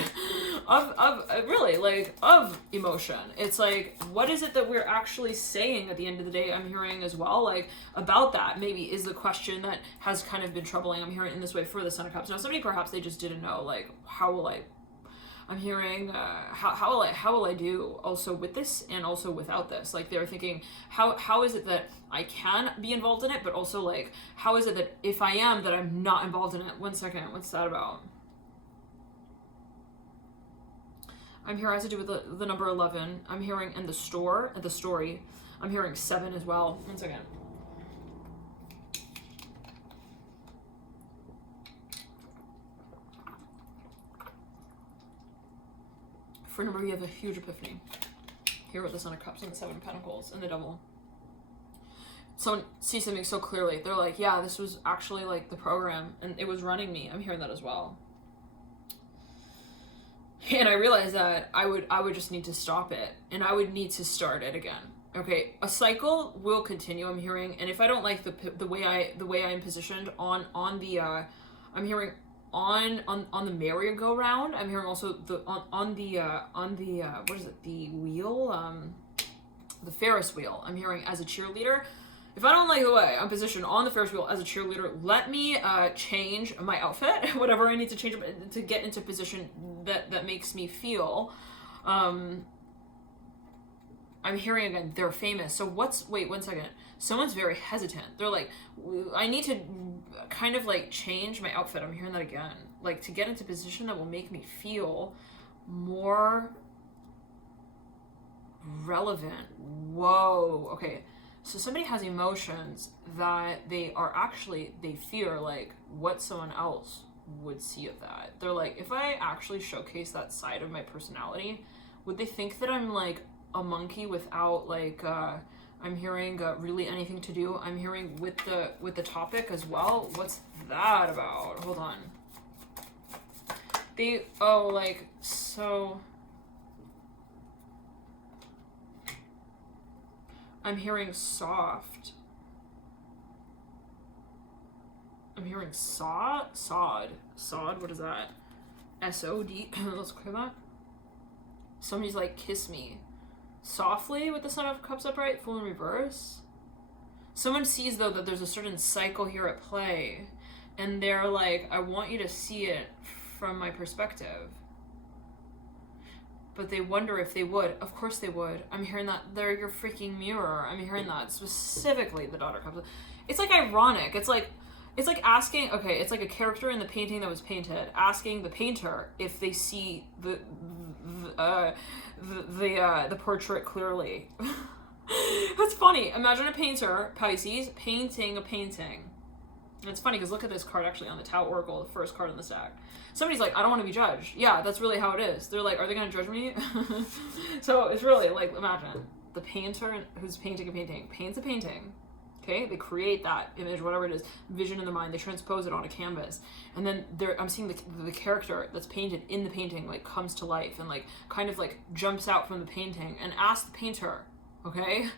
of really like of emotion. It's like, what is it that we're actually saying at the end of the day? I'm hearing as well, like about that maybe is the question that has kind of been troubling. I'm hearing in this way for the Son of Cups. Now somebody perhaps they just didn't know, like, how will I I'm hearing how will I do also with this and also without this? Like they're thinking, how is it that I can be involved in it, but also like how is it that if I am that I'm not involved in it? 1 second, what's that about? I'm here has to do with the number 11. I'm hearing in the story. I'm hearing 7 as well. 1 second. For a number, you have a huge epiphany. Here with the Son of Cups and the 7 of Pentacles and the Devil. Someone sees something so clearly. They're like, yeah, this was actually like the program and it was running me. I'm hearing that as well. And I realized that I would just need to stop it and I would need to start it again. Okay, a cycle will continue. I'm hearing, and if I don't like the way I am positioned on the I'm hearing on the merry-go-round. I'm hearing also on the what is it, the wheel, the Ferris wheel. I'm hearing as a cheerleader. If I don't like the way I'm positioned on the Ferris wheel as a cheerleader, let me change my outfit, whatever I need to change to get into position that makes me feel. I'm hearing again, they're famous. So wait 1 second. Someone's very hesitant. They're like, I need to kind of like change my outfit. I'm hearing that again. Like to get into position that will make me feel more relevant. Whoa. Okay. So somebody has emotions that they fear like what someone else would see of that. They're like, if I actually showcase that side of my personality, would they think that I'm like a monkey without like I'm hearing really anything to do? I'm hearing with the topic as well. What's that about? Hold on. I'm hearing soft. I'm hearing sod. What is that? S-O-D. Let's clear that. Somebody's like, kiss me. Softly with the Son of Cups upright, Fool in reverse. Someone sees though that there's a certain cycle here at play, and they're like, I want you to see it from my perspective. But they wonder if they would. Of course they would. I'm hearing that they're your freaking mirror. I'm hearing that specifically the Daughter of Cups. It's like ironic. It's like asking, okay, it's like a character in the painting that was painted, asking the painter if they see the portrait clearly. That's funny. Imagine a painter, Pisces, painting a painting. And it's funny because look at this card actually on the Tao Oracle, the first card in the stack. Somebody's like, I don't want to be judged. Yeah, that's really how it is. They're like, are they going to judge me? So it's really like, imagine the painter who's painting a painting paints a painting. Okay, they create that image, whatever it is, vision in their mind. They transpose it on a canvas, and then I'm seeing the character that's painted in the painting like comes to life and like kind of like jumps out from the painting and asks the painter, okay.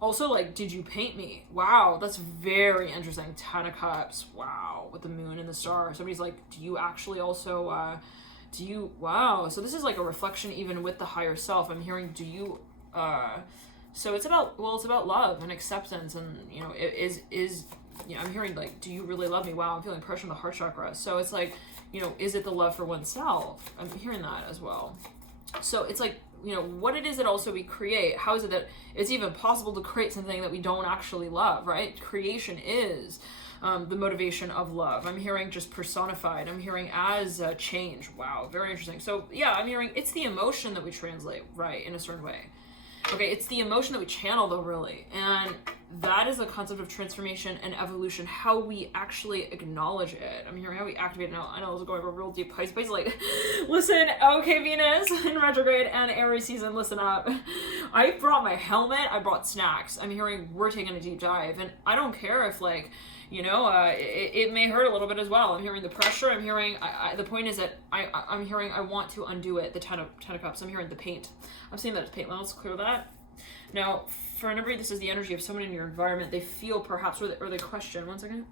Also, like, did you paint me? Wow, that's very interesting. 10 of Cups. Wow, with the moon and the star. Somebody's like, do you actually also, wow. So this is like a reflection even with the higher self. I'm hearing, do you, so it's about love and acceptance and, you know, I'm hearing like, do you really love me? Wow, I'm feeling pressure in the heart chakra. So it's like, you know, is it the love for oneself? I'm hearing that as well. So it's like, you know, what it is that also we create. How is it that it's even possible to create something that we don't actually love, right? Creation is the motivation of love. I'm hearing just personified. I'm hearing as change. Wow, very interesting. So yeah, I'm hearing it's the emotion that we translate, right, in a certain way. Okay, it's the emotion that we channel though, really. And that is the concept of transformation and evolution, how we actually acknowledge it. I'm hearing how we activate it now. I know this is going over real deep. Pisces, like, listen, okay, Venus in retrograde and Aries season, listen up. I brought my helmet, I brought snacks. I'm hearing we're taking a deep dive. And I don't care if, like, you know, it may hurt a little bit as well. I'm hearing the pressure. I'm hearing, the point is that I'm hearing I want to undo it, the 10 of Cups. I'm hearing the paint. I'm seeing that it's paint. Let's clear that. Now, for a number of you, this is the energy of someone in your environment. They feel perhaps, or they question. One second.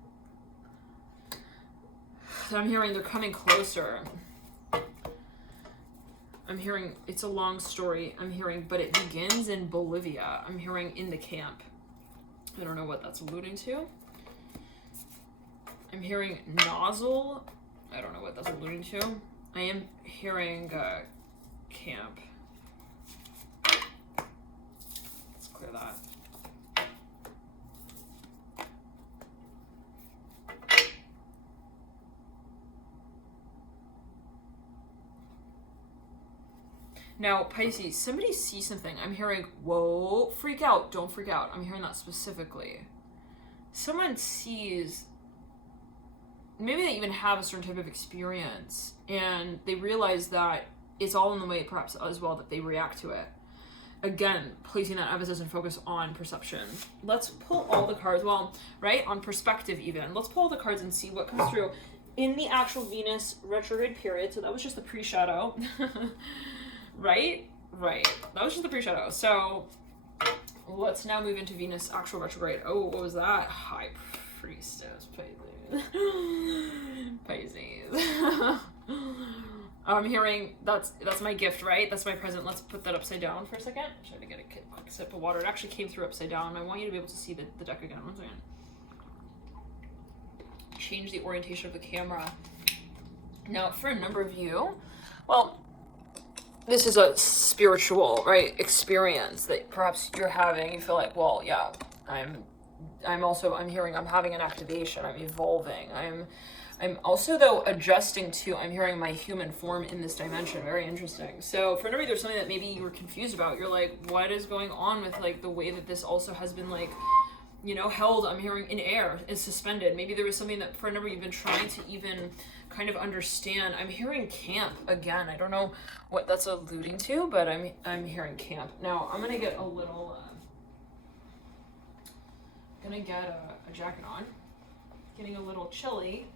So I'm hearing they're coming closer. I'm hearing it's a long story. I'm hearing, but it begins in Bolivia. I'm hearing in the camp. I don't know what that's alluding to. I'm hearing nozzle. I don't know what that's alluding to. I am hearing camp. Let's clear that. Now, Pisces, somebody sees something. I'm hearing, whoa, freak out. Don't freak out. I'm hearing that specifically. Someone sees, maybe they even have a certain type of experience and they realize that it's all in the way perhaps as well that they react to it. Again, placing that emphasis and focus on perception. Let's pull all the cards, well, right, on perspective even. Let's pull all the cards and see what comes through in the actual Venus retrograde period. So that was just the pre-shadow. Right? That was just the pre-shadow. So let's now move into Venus actual retrograde. Oh, what was that? High Priestess, Pisces. I'm hearing that's my gift, right? That's my present. Let's put that upside down for a second. I'm trying to get a quick sip of water. It actually came through upside down. I want you to be able to see the deck again. One second. Change the orientation of the camera. Now, for a number of you, well, this is a spiritual, right, experience that perhaps you're having. You feel like, well, yeah, I'm hearing I'm having an activation. I'm evolving. I'm also, though, adjusting to, I'm hearing my human form in this dimension. Very interesting. So for another, there's something that maybe you were confused about. You're like, what is going on with, like, the way that this also has been, like, you know, held, I'm hearing in air, is suspended. Maybe there was something that for a number you've been trying to even kind of understand. I'm hearing camp again. I don't know what that's alluding to, but I'm hearing camp. Now, I'm going to get a little, gonna get a jacket on. Getting a little chilly.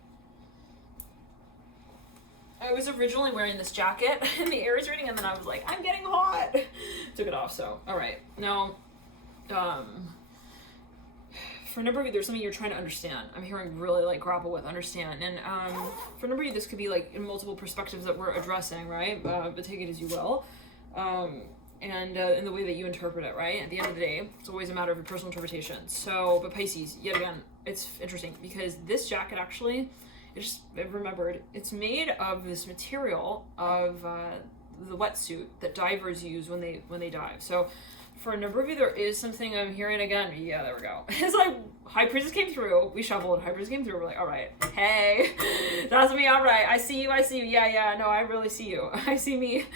I was originally wearing this jacket in the Aries reading, and then I was like, I'm getting hot. Took it off, so, all right. Now, for a number of you, there's something you're trying to understand. I'm hearing really, like, grapple with, understand. And for a number of you, this could be, like, in multiple perspectives that we're addressing, right? But take it as you will. And in the way that you interpret it, right? At the end of the day, it's always a matter of your personal interpretation. So, but Pisces, yet again, it's interesting because this jacket actually, I've remembered, it's made of this material of the wetsuit that divers use when they dive. So for a number of you, there is something I'm hearing again. Yeah, there we go. It's like High Priestess came through. We shuffled. High Priestess came through. We're like, all right, hey, that's me. All right, I see you. I see you. Yeah. No, I really see you. I see me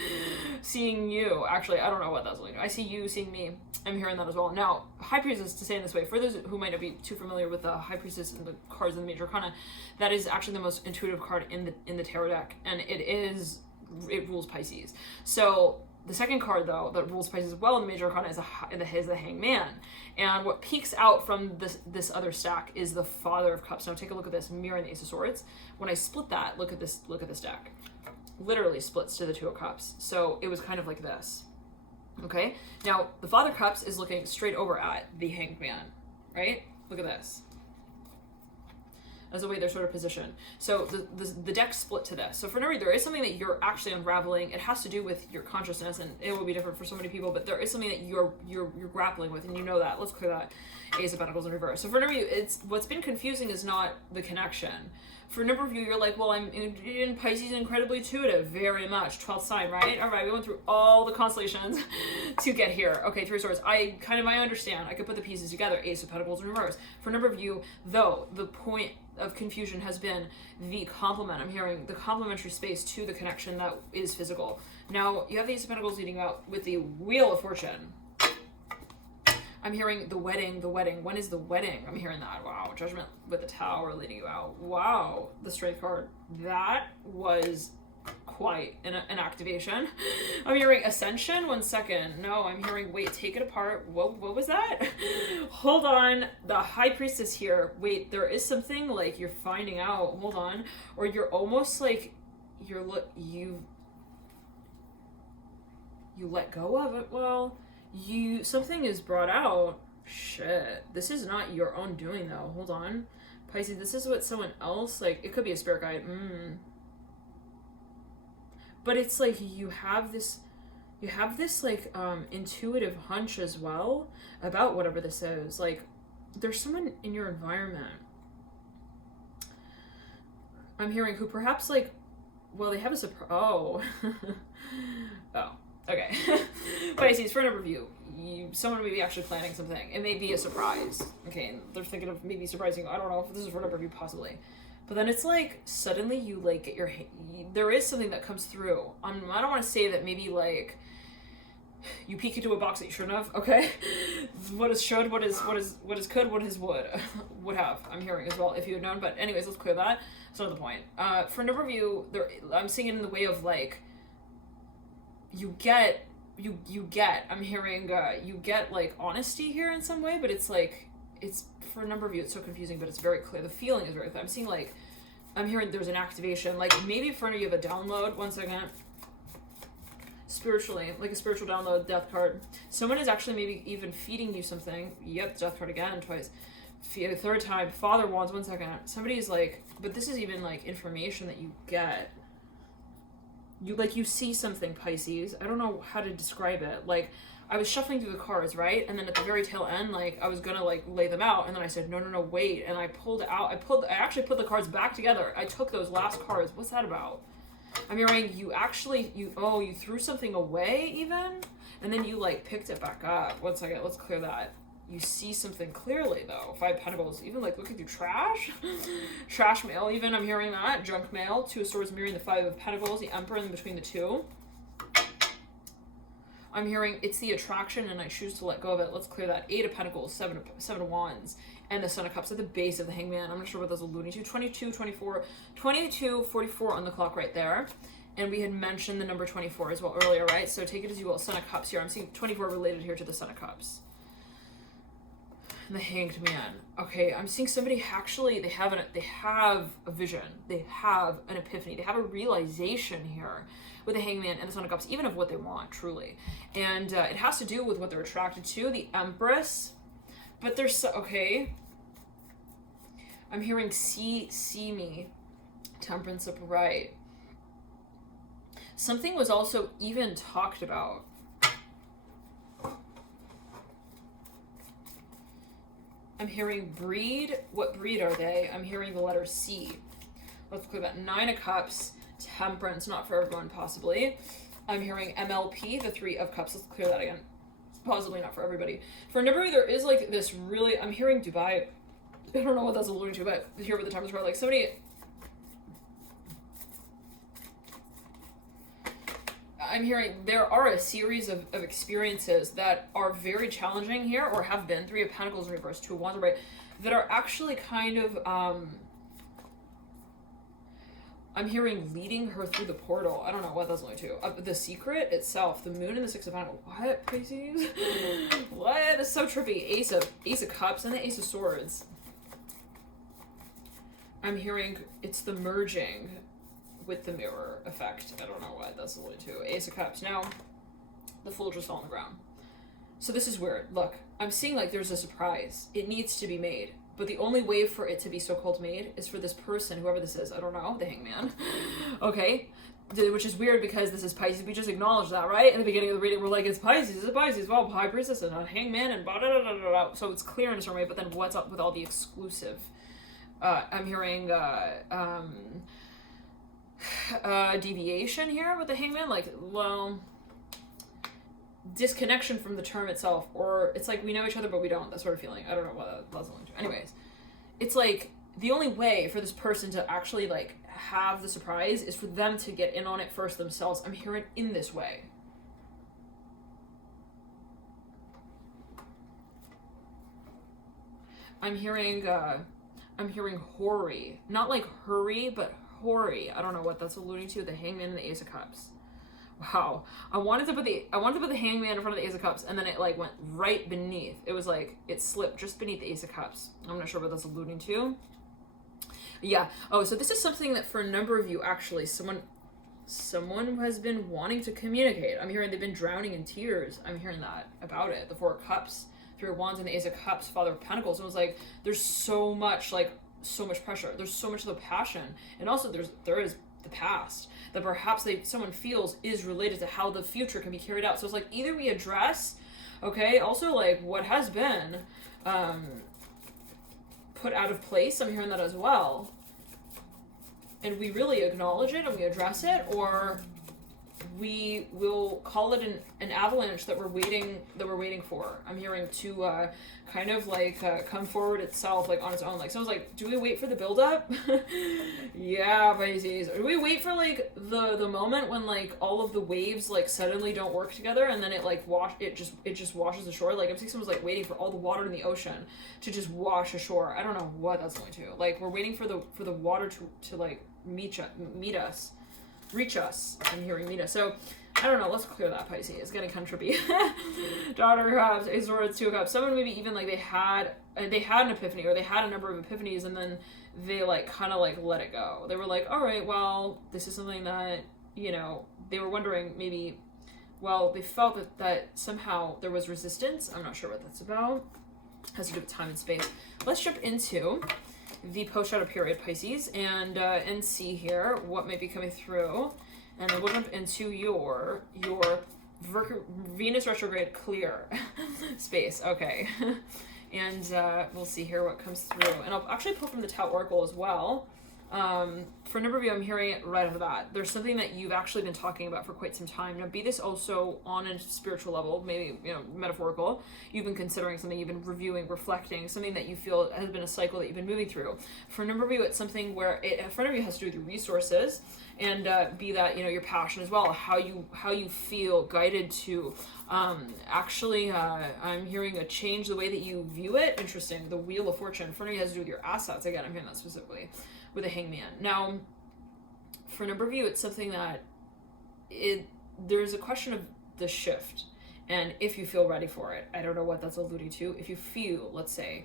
seeing you. Actually, I don't know what that's like. I see you seeing me. I'm hearing that as well. Now, High Priestess, to say in this way, for those who might not be too familiar with the High Priestess and the cards in the Major Arcana, that is actually the most intuitive card in the tarot deck, and it rules Pisces. So the second card, though, that rules Pisces as well in the Major Arcana is the Hangman. And what peeks out from this other stack is the Father of Cups. Now take a look at this, mirroring the Ace of Swords. When I split that, look at this deck. Literally splits to the Two of Cups. So it was kind of like this. Okay? Now, the Father of Cups is looking straight over at the Hanged Man, right? Look at this. As the way they're sort of positioned. So the deck split to this. So for Nuri, there is something that you're actually unraveling. It has to do with your consciousness, and it will be different for so many people, but there is something that you're grappling with, and you know that. Let's clear that. Ace of Pentacles in reverse. So for Nuri, it's what's been confusing is not the connection. For a number of you, you're like, well, I'm in Pisces, incredibly intuitive, very much. 12th sign, right? All right, we went through all the constellations to get here. Okay, Three of Swords. I understand. I could put the pieces together. Ace of Pentacles in reverse. For a number of you, though, the point of confusion has been the complement. I'm hearing the complementary space to the connection that is physical. Now, you have the Ace of Pentacles leading out with the Wheel of Fortune. I'm hearing the wedding. When is the wedding? I'm hearing that. Wow. Judgment with the Tower leading you out. Wow. The Strength card. That was quite an activation. I'm hearing Ascension. 1 second. No, I'm hearing, wait, take it apart. What was that? Hold on. The High Priestess here. Wait, there is something like you're finding out. Hold on. Or you're almost like you let go of it. Well, something is brought out. Shit. This is not your own doing though. Hold on. Pisces, this is what someone else, like, it could be a spirit guide. But it's like you have this like intuitive hunch as well about whatever this is. Like, there's someone in your environment, I'm hearing, who perhaps like, well, they have a surprise. Oh. Oh. Okay. Pisces, for a number of you, someone may be actually planning something. It may be a surprise. Okay, and they're thinking of maybe surprising you. I don't know if this is for a number of you, possibly. But then it's like, suddenly you like get your, there is something that comes through. I don't want to say that maybe like, you peek into a box that you shouldn't have, okay? What is should, what is could, what is would have, I'm hearing as well, if you had known. But anyways, let's clear that. That's not the point. For a number of you, I'm seeing it in the way of like, you get, I'm hearing, you get like honesty here in some way, but it's like, it's, for a number of you, it's so confusing, but it's very clear. The feeling is very clear. I'm seeing like, I'm hearing there's an activation, like maybe for you have a download, 1 second, spiritually, like a spiritual download, Death card. Someone is actually maybe even feeding you something. Yep, Death card again, twice. Third time, Father Wands, 1 second. Somebody's like, but this is even like information that you get. You see something, Pisces. I don't know how to describe it. Like, I was shuffling through the cards, right? And then at the very tail end, like, I was gonna, like, lay them out. And then I said, no, wait. And I pulled out, I actually put the cards back together. I took those last cards. What's that about? I'm hearing you threw something away, even? And then you, like, picked it back up. 1 second, let's clear that. You see something clearly, though. 5 of Pentacles, even, like, looking through trash. Trash mail, even, I'm hearing that. Junk mail. 2 of Swords mirroring the 5 of Pentacles. The Emperor in between the two. I'm hearing it's the attraction, and I choose to let go of it. Let's clear that. 8 of Pentacles, 7 of Wands, and the Son of Cups at the base of the Hangman. I'm not sure what those are alluding to. 22, 24, 22, 44 on the clock right there. And we had mentioned the number 24 as well earlier, right? So take it as you will. Son of Cups here. I'm seeing 24 related here to the Son of Cups. And the Hanged Man. Okay, I'm seeing somebody actually, they have a vision. They have an epiphany. They have a realization here with the Hangman and the Son of Cups, even of what they want, truly. And it has to do with what they're attracted to, the Empress. But there's, okay. I'm hearing see me, Temperance upright. Something was also even talked about. I'm hearing breed. What breed are they? I'm hearing the letter C. Let's clear that. 9 of Cups. Temperance, not for everyone, possibly. I'm hearing MLP, the 3 of Cups. Let's clear that again. possibly not for everybody. For a number of you, there is like this really, I'm hearing Dubai, I don't know what that's alluding to, but here with the Times Square, like somebody, I'm hearing there are a series of experiences that are very challenging here, or have been. Three of Pentacles in reverse, Two of Wands, right? That are actually kind of, I'm hearing leading her through the portal. I don't know what that's alluding to. The Secret itself, the Moon and the Six of Pentacles. What, Pisces? What? It's so trippy. Ace of Cups and the Ace of Swords. I'm hearing it's the merging with the mirror effect. I don't know what that's alluding to. Ace of Cups. Now, the Fool just fell on the ground. So this is weird. Look, I'm seeing like there's a surprise. It needs to be made. But the only way for it to be so called made is for this person, whoever this is, I don't know, the Hangman. Okay? Which is weird because this is Pisces. We just acknowledged that, right? In the beginning of the reading, we're like, it's Pisces, it's Pisces. Well, High Priestess and a Hangman and blah, blah, blah, blah, blah. So it's clear in a certain way, but then what's up with all the exclusive? I'm hearing deviation here with the Hangman, like, well, disconnection from the term itself, or it's like we know each other but we don't, that sort of feeling. I don't know what that's alluding to. Anyways, it's like the only way for this person to actually like have the surprise is for them to get in on it first themselves. I'm hearing in this way. I'm hearing hoary, not like hurry, but hoary. I don't know what that's alluding to. The Hangman and the Ace of Cups. Wow. I wanted to put the Hangman in front of the Ace of Cups, and then it like went right beneath. It was like it slipped just beneath the Ace of Cups. I'm not sure what that's alluding to. Yeah. Oh, so this is something that for a number of you, actually, someone has been wanting to communicate. I'm hearing they've been drowning in tears. I'm hearing that about it. The Four of Cups, Three of Wands, and the Ace of Cups, Father of Pentacles. It was like there's so much pressure. There's so much of the passion, and also there is the past that perhaps someone feels is related to how the future can be carried out. So it's like either we address, okay, also like what has been put out of place. I'm hearing that as well, and we really acknowledge it and we address it, or we will call it an avalanche that we're waiting for. I'm hearing to kind of like come forward itself, like on its own. Like someone's like, do we wait for the buildup? Yeah, Pisces. Do we wait for like the moment when like all of the waves like suddenly don't work together and then it like it just washes ashore? Like I'm seeing someone's like waiting for all the water in the ocean to just wash ashore. I don't know what that's going to. Like we're waiting for the water to like meet us. Reach us. I'm hearing meet us. So I don't know. Let's clear that, Pisces. It's getting kind of trippy. Daughter of Cups, Ace of Swords, Two of Cups. Someone maybe even like they had an epiphany, or they had a number of epiphanies, and then they like kind of like let it go. They were like, all right, well, this is something that, you know, they were wondering maybe. Well, they felt that somehow there was resistance. I'm not sure what that's about. It has to do with time and space. Let's jump into the post shadow period, Pisces, and see here what might be coming through, and then we'll jump into your Venus retrograde clear space. Okay. And we'll see here what comes through, and I'll actually pull from the Tao Oracle as well. For a number of you, I'm hearing it right off the bat. There's something that you've actually been talking about for quite some time. Now, be this also on a spiritual level, maybe, you know, metaphorical. You've been considering something, you've been reviewing, reflecting, something that you feel has been a cycle that you've been moving through. For a number of you, it's something where it, in front of you, has to do with your resources, and be that, you know, your passion as well, how you feel guided to actually, I'm hearing a change the way that you view it. Interesting. The Wheel of Fortune in front of you has to do with your assets. Again, I'm hearing that specifically with a Hangman. Now, for a number of you, it's something that there's a question of the shift, and if you feel ready for it. I don't know what that's alluding to. If you feel, let's say,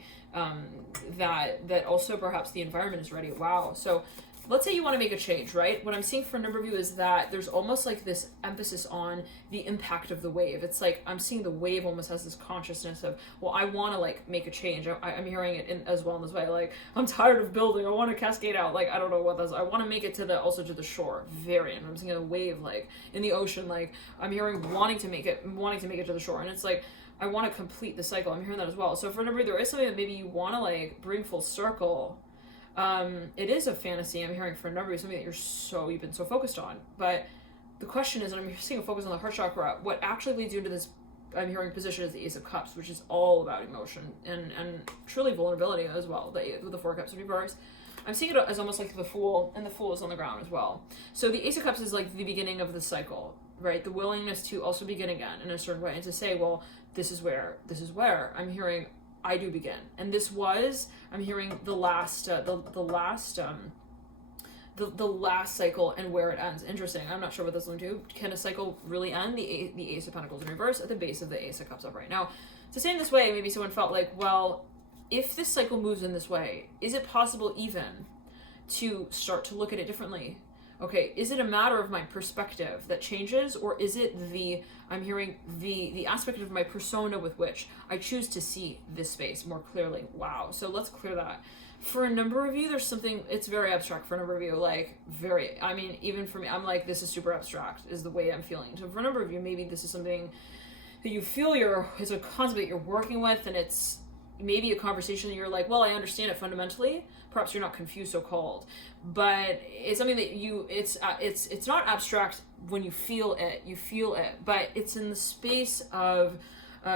that also perhaps the environment is ready. Wow. So let's say you want to make a change, right? What I'm seeing for a number of you is that there's almost like this emphasis on the impact of the wave. It's like I'm seeing the wave almost has this consciousness of, well, I want to like make a change. I'm hearing it as well in this way. Like, I'm tired of building. I want to cascade out. Like, I don't know what that's. I want to make it to the shore. Variant. I'm seeing a wave like in the ocean. Like I'm hearing wanting to make it to the shore, and it's like I want to complete the cycle. I'm hearing that as well. So for a number of you, there is something that maybe you want to like bring full circle. It is a fantasy. I'm hearing for a number of something that you've been so focused on. But the question is, and I'm seeing a focus on the heart chakra, what actually leads you into this I'm hearing position is the Ace of Cups, which is all about emotion and truly vulnerability as well, with the Four of Cups in reverse. I'm seeing it as almost like the Fool, and the Fool is on the ground as well. So the Ace of Cups is like the beginning of the cycle, right? The willingness to also begin again in a certain way, and to say, well, this is where I'm hearing I do begin. And this was, I'm hearing the last cycle and where it ends. Interesting. I'm not sure what this will do. Can a cycle really end? The Ace of Pentacles in reverse at the base of the Ace of Cups upright. Now, to say in this way, maybe someone felt like, well, if this cycle moves in this way, is it possible even to start to look at it differently? Okay, is it a matter of my perspective that changes, or is it I'm hearing the aspect of my persona with which I choose to see this space more clearly? Wow. So let's clear that. For a number of you, there's something, it's very abstract for a number of you, like even for me, I'm like, this is super abstract is the way I'm feeling. So for a number of you, maybe this is something that you feel it's a concept that you're working with, and it's maybe a conversation that you're like, well, I understand it fundamentally. Perhaps you're not confused, so-called, but it's something that it's not abstract when you feel it, but it's in the space of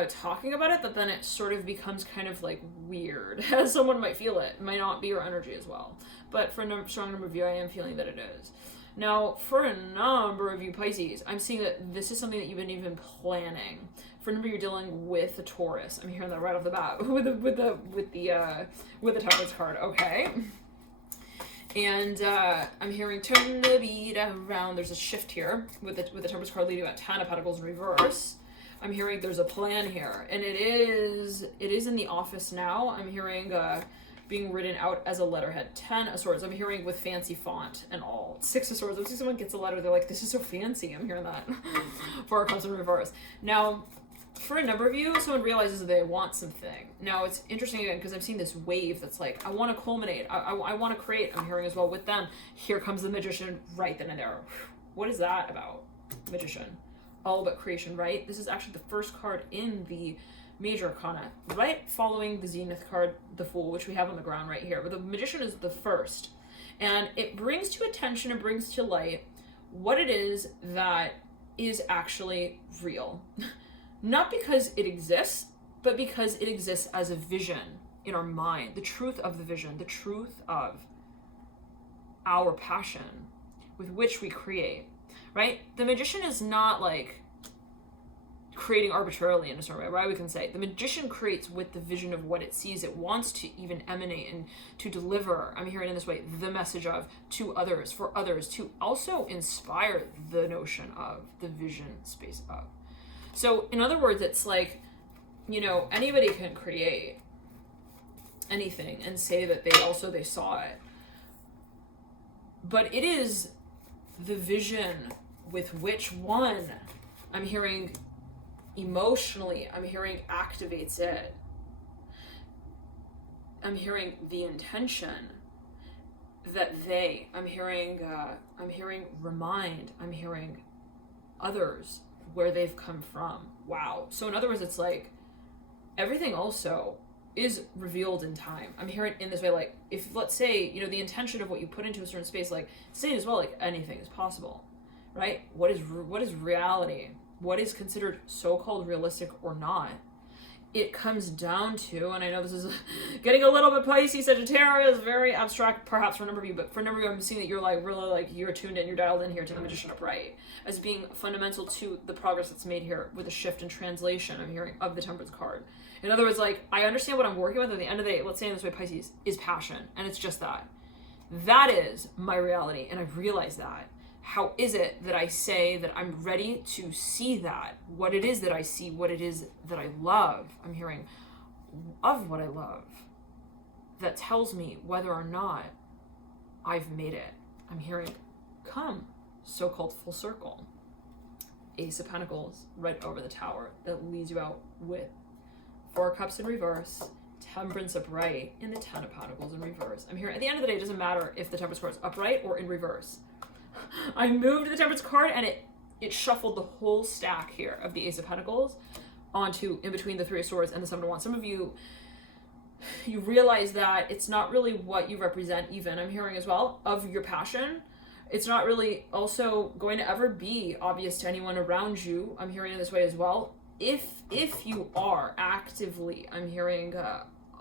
talking about it, that then it sort of becomes kind of like weird, as someone might feel it. It might not be your energy as well, but for a strong number of you, I am feeling that it is. Now, for a number of you Pisces, I'm seeing that this is something that you've been even planning. For a number, you're dealing with a Taurus. I'm hearing that right off the bat with the Temperance card. Okay. And I'm hearing turn the beat around. There's a shift here with the Temperance card leading at 10 of Pentacles in reverse. I'm hearing there's a plan here, and it is in the office now. I'm hearing being written out as a letterhead. 10 of Swords. I'm hearing with fancy font and all. 6 of Swords. If someone gets a letter, they're like, this is so fancy. I'm hearing that. 4 of Cups in reverse. Now, for a number of you, someone realizes that they want something. Now, it's interesting again, because I'm seeing this wave that's like, I want to culminate. I want to create. I'm hearing as well with them. Here comes the Magician right then and there. What is that about? Magician. All about creation, right? This is actually the first card in the Major Arcana, right following the Zenith card, the Fool, which we have on the ground right here. But the Magician is the first. And it brings to attention and brings to light what it is that is actually real. Not because it exists, but because it exists as a vision in our mind. The truth of the vision, the truth of our passion with which we create, right? The Magician is not like creating arbitrarily in a certain way, right? We can say the Magician creates with the vision of what it sees. It wants to even emanate and to deliver, I'm hearing in this way, the message of to others, for others, to also inspire the notion of the vision space of. So in other words, it's like, anybody can create anything and say that they saw it. But it is the vision with which one, I'm hearing emotionally, I'm hearing activates it. I'm hearing the intention that I'm hearing remind, I'm hearing others where they've come from. Wow. So in other words, it's like everything also is revealed in time. I'm hearing in this way, like if let's say, the intention of what you put into a certain space, like saying as well, like anything is possible, right? What is reality? What is considered so-called realistic or not? It comes down to, and I know this is getting a little bit Pisces, Sagittarius, very abstract perhaps for a number of you, but for a number of you, I'm seeing that you're like really like you're tuned in, you're dialed in here to the Magician upright as being fundamental to the progress that's made here with a shift in translation, I'm hearing, of the Temperance card. In other words, like I understand what I'm working with at the end of the day, let's say in this way, Pisces, is passion, and it's just that. That is my reality, and I realize that. How is it that I say that I'm ready to see that? What it is that I see, what it is that I love. I'm hearing of what I love that tells me whether or not I've made it. I'm hearing come, so-called full circle. Ace of Pentacles right over the tower that leads you out with 4 Cups in reverse, Temperance upright, and the 10 of Pentacles in reverse. I'm hearing at the end of the day, it doesn't matter if the Temperance card is upright or in reverse. I moved the Temperance card and it shuffled the whole stack here of the Ace of Pentacles onto in between the 3 of Swords and the 7 of Wands. Some of you realize that it's not really what you represent even, I'm hearing as well, of your passion. It's not really also going to ever be obvious to anyone around you. I'm hearing in this way as well. if you are actively, I'm hearing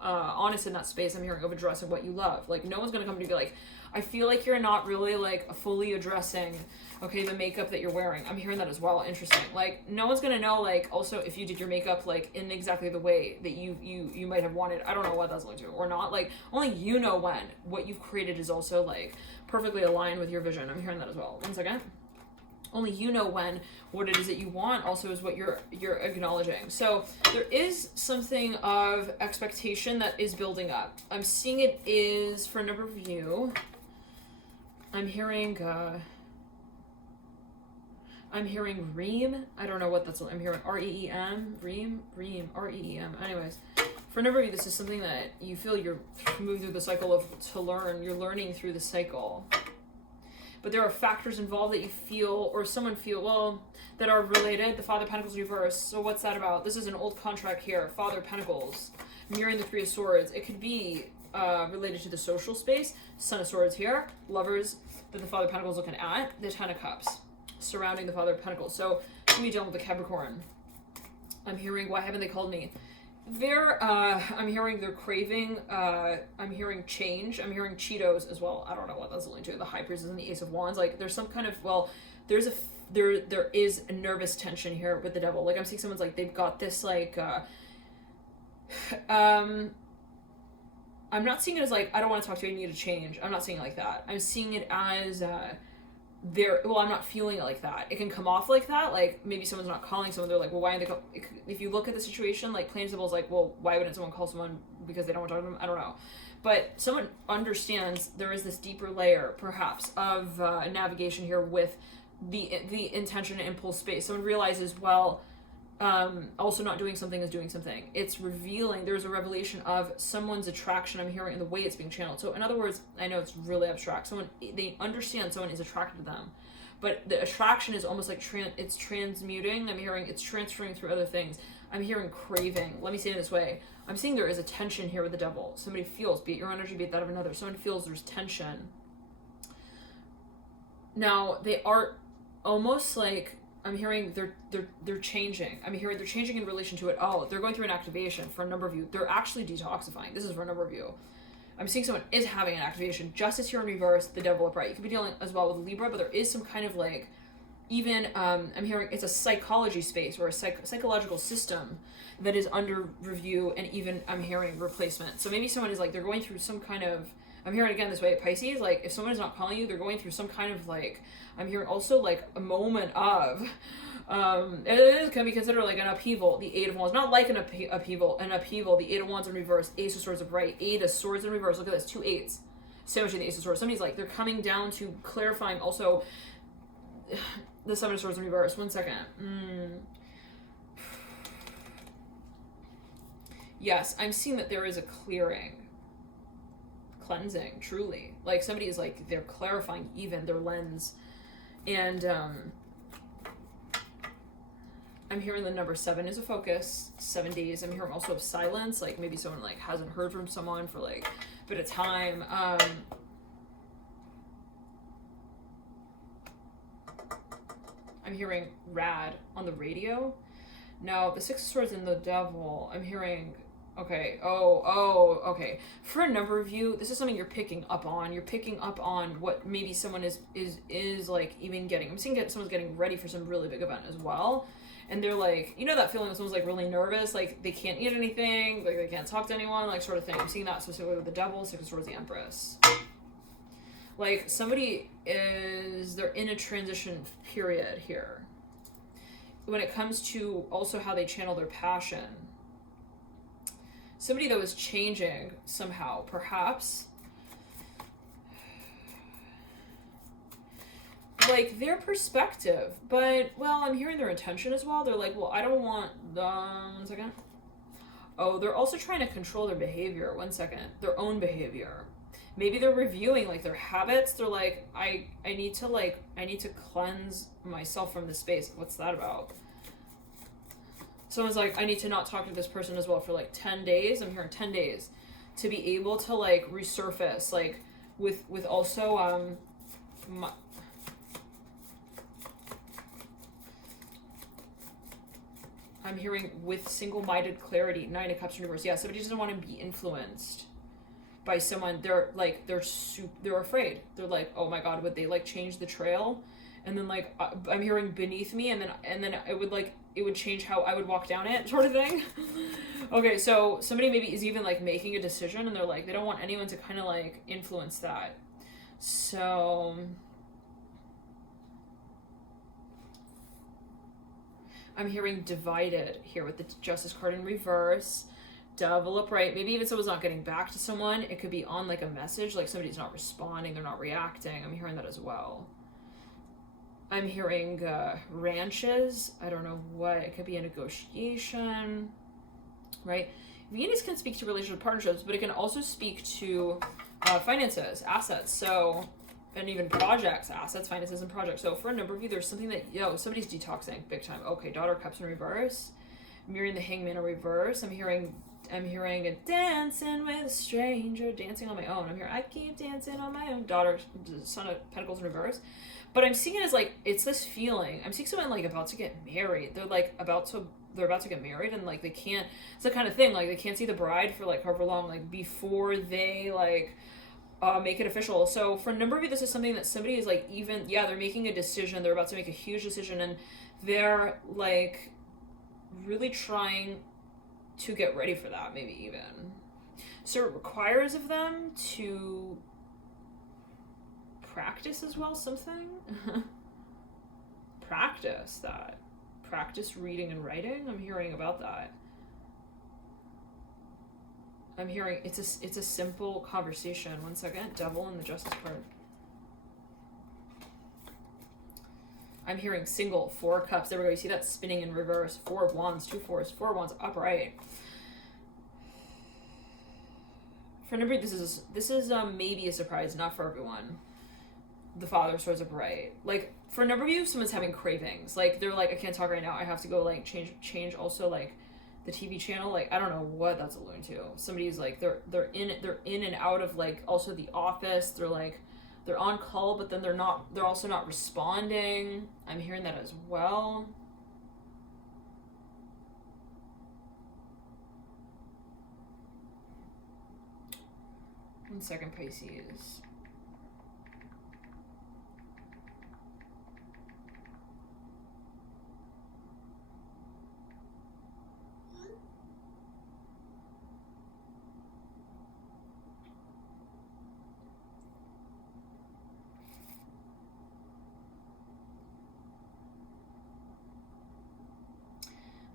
honest in that space, I'm hearing of addressing what you love. Like, no one's gonna come to you and be like, I feel like you're not really like fully addressing, okay, the makeup that you're wearing. I'm hearing that as well. Interesting. Like, no one's gonna know, like, also if you did your makeup like in exactly the way that you might have wanted. I don't know what that's going to or not. Like, only you know when what you've created is also like perfectly aligned with your vision. I'm hearing that as well. One second. Only you know when what it is that you want also is what you're acknowledging. So there is something of expectation that is building up. I'm seeing it is for a number of you. I'm hearing reem. I don't know what that's. I'm hearing R-E-E-M. Reem. R-E-E-M. Anyways, for a number of you, this is something that you feel you're moving through the cycle of to learn. You're learning through the cycle. But there are factors involved that you feel, or someone feel, well, that are related. The Father of Pentacles reverse. So what's that about? This is an old contract here. Father of Pentacles. Mirroring the Three of Swords. It could be related to the social space. Son of Swords here. Lovers that the Father of Pentacles looking at. The Ten of Cups. Surrounding the Father of Pentacles. So, me dealing with the Capricorn. I'm hearing, why haven't they called me? I'm hearing they're craving, I'm hearing change. I'm hearing Cheetos as well. I don't know what that's linked to. The High Priestess and the Ace of Wands. Like, there's some kind of, well, there is a nervous tension here with the Devil. Like, I'm seeing someone's like, they've got this, like, I'm not seeing it as like, I don't want to talk to you, I need to change. I'm not seeing it like that. I'm seeing it as, I'm not feeling it like that. It can come off like that, like maybe someone's not calling someone, they're like, well, why aren't they if you look at the situation, like plain and simple is like, well, why wouldn't someone call someone because they don't want to talk to them? I don't know. But someone understands there is this deeper layer, perhaps, of navigation here with the intention and impulse space. Someone realizes, well, also not doing something is doing something. It's revealing, there's a revelation of someone's attraction, I'm hearing, in the way it's being channeled. So in other words, I know it's really abstract. They understand someone is attracted to them, but the attraction is almost like it's transmuting. I'm hearing it's transferring through other things. I'm hearing craving. Let me say it this way. I'm seeing there is a tension here with the Devil. Somebody feels, be it your energy, be it that of another, someone feels there's tension. Now, they are almost like, I'm hearing they're changing. I'm hearing they're changing in relation to it. Oh, they're going through an activation for a number of you. They're actually detoxifying. This is for a number of you. I'm seeing someone is having an activation. Justice here in reverse, the Devil upright. You could be dealing as well with Libra, but there is some kind of like, even, I'm hearing it's a psychology space or a psychological system that is under review, and even I'm hearing replacement. So maybe someone is like, they're going through some kind of, I'm hearing again this way at Pisces, like if someone is not calling you, they're going through some kind of like, I'm hearing also like a moment of, it can be considered like an upheaval, the Eight of Wands, not like an upheaval, the Eight of Wands in reverse, Ace of Swords upright, Eight of Swords in reverse, look at this, 2 8s, symmetry in the Ace of Swords. Somebody's like, they're coming down to clarifying also the Seven of Swords in reverse. One second. Yes, I'm seeing that there is a clearing. Cleansing, truly. Like somebody is like, they're clarifying even their lens. And I'm hearing the number 7 is a focus, 7 days. I'm hearing also of silence, like maybe someone like hasn't heard from someone for like a bit of time. I'm hearing rad on the radio. Now the Six of Swords and the Devil, I'm hearing, okay, okay. For a number of you, this is something you're picking up on. You're picking up on what maybe someone is like even getting. I'm seeing someone's getting ready for some really big event as well. And they're like, you know that feeling when someone's like really nervous, like they can't eat anything, like they can't talk to anyone, like sort of thing. I'm seeing that specifically with the Devil, Six of Swords, the Empress. Like somebody they're in a transition period here. When it comes to also how they channel their passion. Somebody that was changing somehow, perhaps. Like their perspective, but well, I'm hearing their intention as well. They're like, well, I don't want one second. Oh, they're also trying to control their behavior. One second, their own behavior. Maybe they're reviewing like their habits. They're like, I need to cleanse myself from this space. What's that about? Someone's like, I need to not talk to this person as well for like 10 days. I'm hearing 10 days to be able to like resurface, like with also I'm hearing with single-minded clarity, 9 of Cups in reverse. Yeah, somebody doesn't want to be influenced by someone. They're afraid. They're like, oh my God, would they like change the trail? And then like I'm hearing beneath me, and then it would change how I would walk down it, sort of thing. Okay, so somebody maybe is even like making a decision, and they're like, they don't want anyone to kind of like influence that. So I'm hearing divided here with the Justice card in reverse. Devil upright. Maybe even someone's not getting back to someone. It could be on like a message, like somebody's not responding, they're not reacting. I'm hearing that as well. I'm hearing ranches. I don't know what. It could be a negotiation, right? Venus can speak to relationship partnerships, but it can also speak to finances, assets, so, and even projects, assets, finances, and projects. So for a number of you, there's something that, somebody's detoxing big time. Okay, Daughter of Cups in reverse. Mirroring the Hangman in reverse. I'm hearing a dancing with a stranger, dancing on my own. I'm here, I keep dancing on my own. Daughter, Son of Pentacles in reverse. But I'm seeing it as like, it's this feeling. I'm seeing someone like about to get married. They're about to get married, and like they can't, it's the kind of thing, like they can't see the bride for like however long, like before they like make it official. So for a number of you, this is something that somebody is like, even, they're making a decision. They're about to make a huge decision, and they're like really trying to get ready for that, maybe even. So it requires of them to practice as well, something. Practice reading and writing. I'm hearing about that. I'm hearing it's a simple conversation. One second. Devil and the Justice card. I'm hearing single, 4 of Cups. There we go. You see that spinning in reverse. 4 of Wands, 2 fours, 4 of Wands upright. For a number, this is maybe a surprise, not for everyone. The Father of Swords upright. Like for a number of you, someone's having cravings. Like they're like, I can't talk right now. I have to go like change also like the TV channel. Like I don't know what that's alluding to. Somebody's like they're in and out of like also the office. They're on call, but then they're also not responding. I'm hearing that as well. One second, Pisces.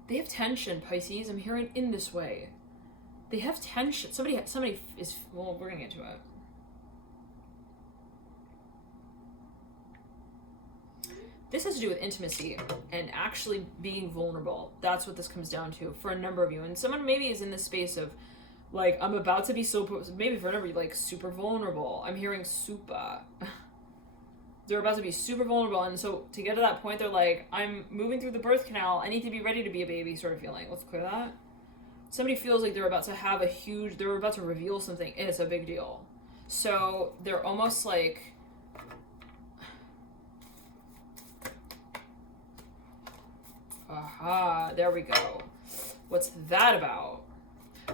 They have tension, Pisces. I'm hearing in this way. They have tension. Somebody is, well, we're gonna get to it. This has to do with intimacy and actually being vulnerable. That's what this comes down to for a number of you. And someone maybe is in this space of like, I'm about to be maybe for a number of you, like super vulnerable. I'm hearing super. They're about to be super vulnerable, and so to get to that point, they're like, I'm moving through the birth canal, I need to be ready to be a baby, sort of feeling. Let's clear that. Somebody feels like they're about to have they're about to reveal something, and it's a big deal. So they're almost like, aha, there we go. What's that about?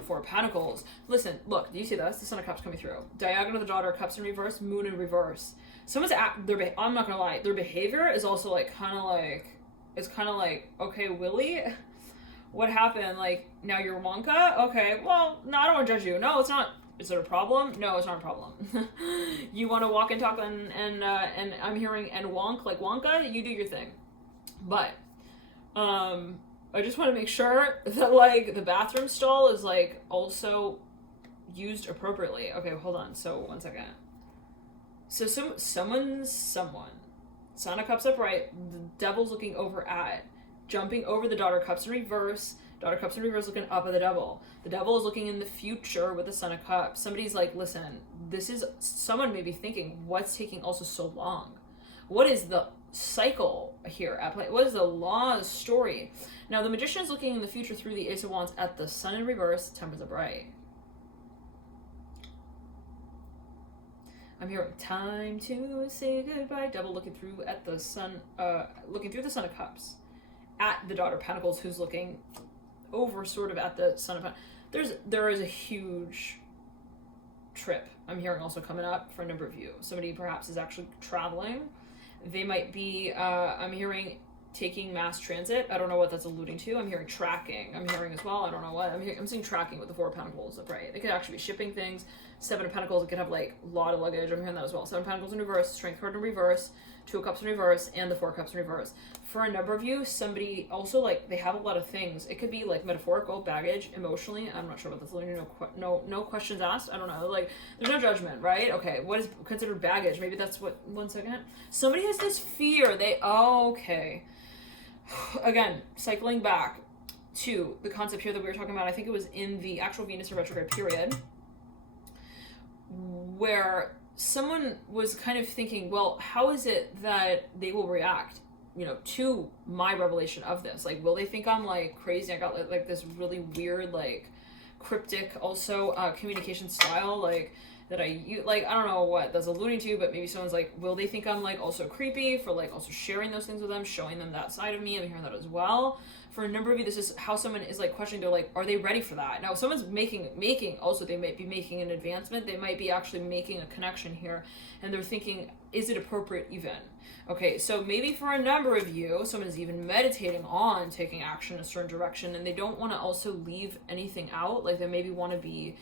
4 Pentacles. Listen, look, do you see this? The Son of Cups coming through. Diagonal of the Daughter, Cups in reverse, Moon in reverse. Someone's I'm not gonna lie, their behavior is also like kind of like, okay, Willie, what happened? Like, now you're Wonka? Okay, well, no, I don't want to judge you. No, it's not. Is it a problem? No, it's not a problem. You want to walk and talk and I'm hearing and wonk like Wonka, you do your thing. But I just want to make sure that like the bathroom stall is like also used appropriately. Okay, hold on. So one second. So someone, Son of Cups upright, the Devil's looking over at, jumping over the Daughter of Cups in reverse, Daughter of Cups in reverse looking up at the Devil. The Devil is looking in the future with the Son of Cups. Somebody's like, listen, someone may be thinking, what's taking also so long? What is the cycle here at play? What is the law story? Now the Magician is looking in the future through the Ace of Wands at the Sun in reverse, Temperance upright. I'm hearing time to say goodbye. Devil looking through at the Sun, looking through the Son of Cups at the Daughter of Pentacles, who's looking over sort of at the Son of Pentacles. There is a huge trip I'm hearing also coming up for a number of you. Somebody perhaps is actually traveling. They might be, I'm hearing taking mass transit. I don't know what that's alluding to. I'm hearing tracking. I'm hearing as well. I don't know what. I'm seeing tracking with the Four of Pentacles upright. They could actually be shipping things. Seven of Pentacles, it could have like a lot of luggage. I'm hearing that as well. Seven of Pentacles in reverse, Strength card in reverse, Two of Cups in reverse, and the Four of Cups in reverse. For a number of you, somebody also like they have a lot of things. It could be like metaphorical baggage, emotionally. I'm not sure what that's alluding to. No questions asked. I don't know. Like there's no judgment, right? Okay, what is considered baggage? Maybe that's what. 1 second. Somebody has this fear. Okay. Again, cycling back to the concept here that we were talking about. I think it was in the actual Venus retrograde period, where someone was kind of thinking, well, how is it that they will react, to my revelation of this? Like, will they think I'm like crazy? I got like this really weird, like cryptic also communication style, like that I use, like, I don't know what that's alluding to, but maybe someone's like, will they think I'm like also creepy for like also sharing those things with them, showing them that side of me? I'm hearing that as well. For a number of you, this is how someone is like questioning, they're like, are they ready for that? Now, if someone's making, also they might be making an advancement, they might be actually making a connection here, and they're thinking, is it appropriate even? Okay, so maybe for a number of you, someone is even meditating on taking action in a certain direction, and they don't want to also leave anything out, like they maybe want to be,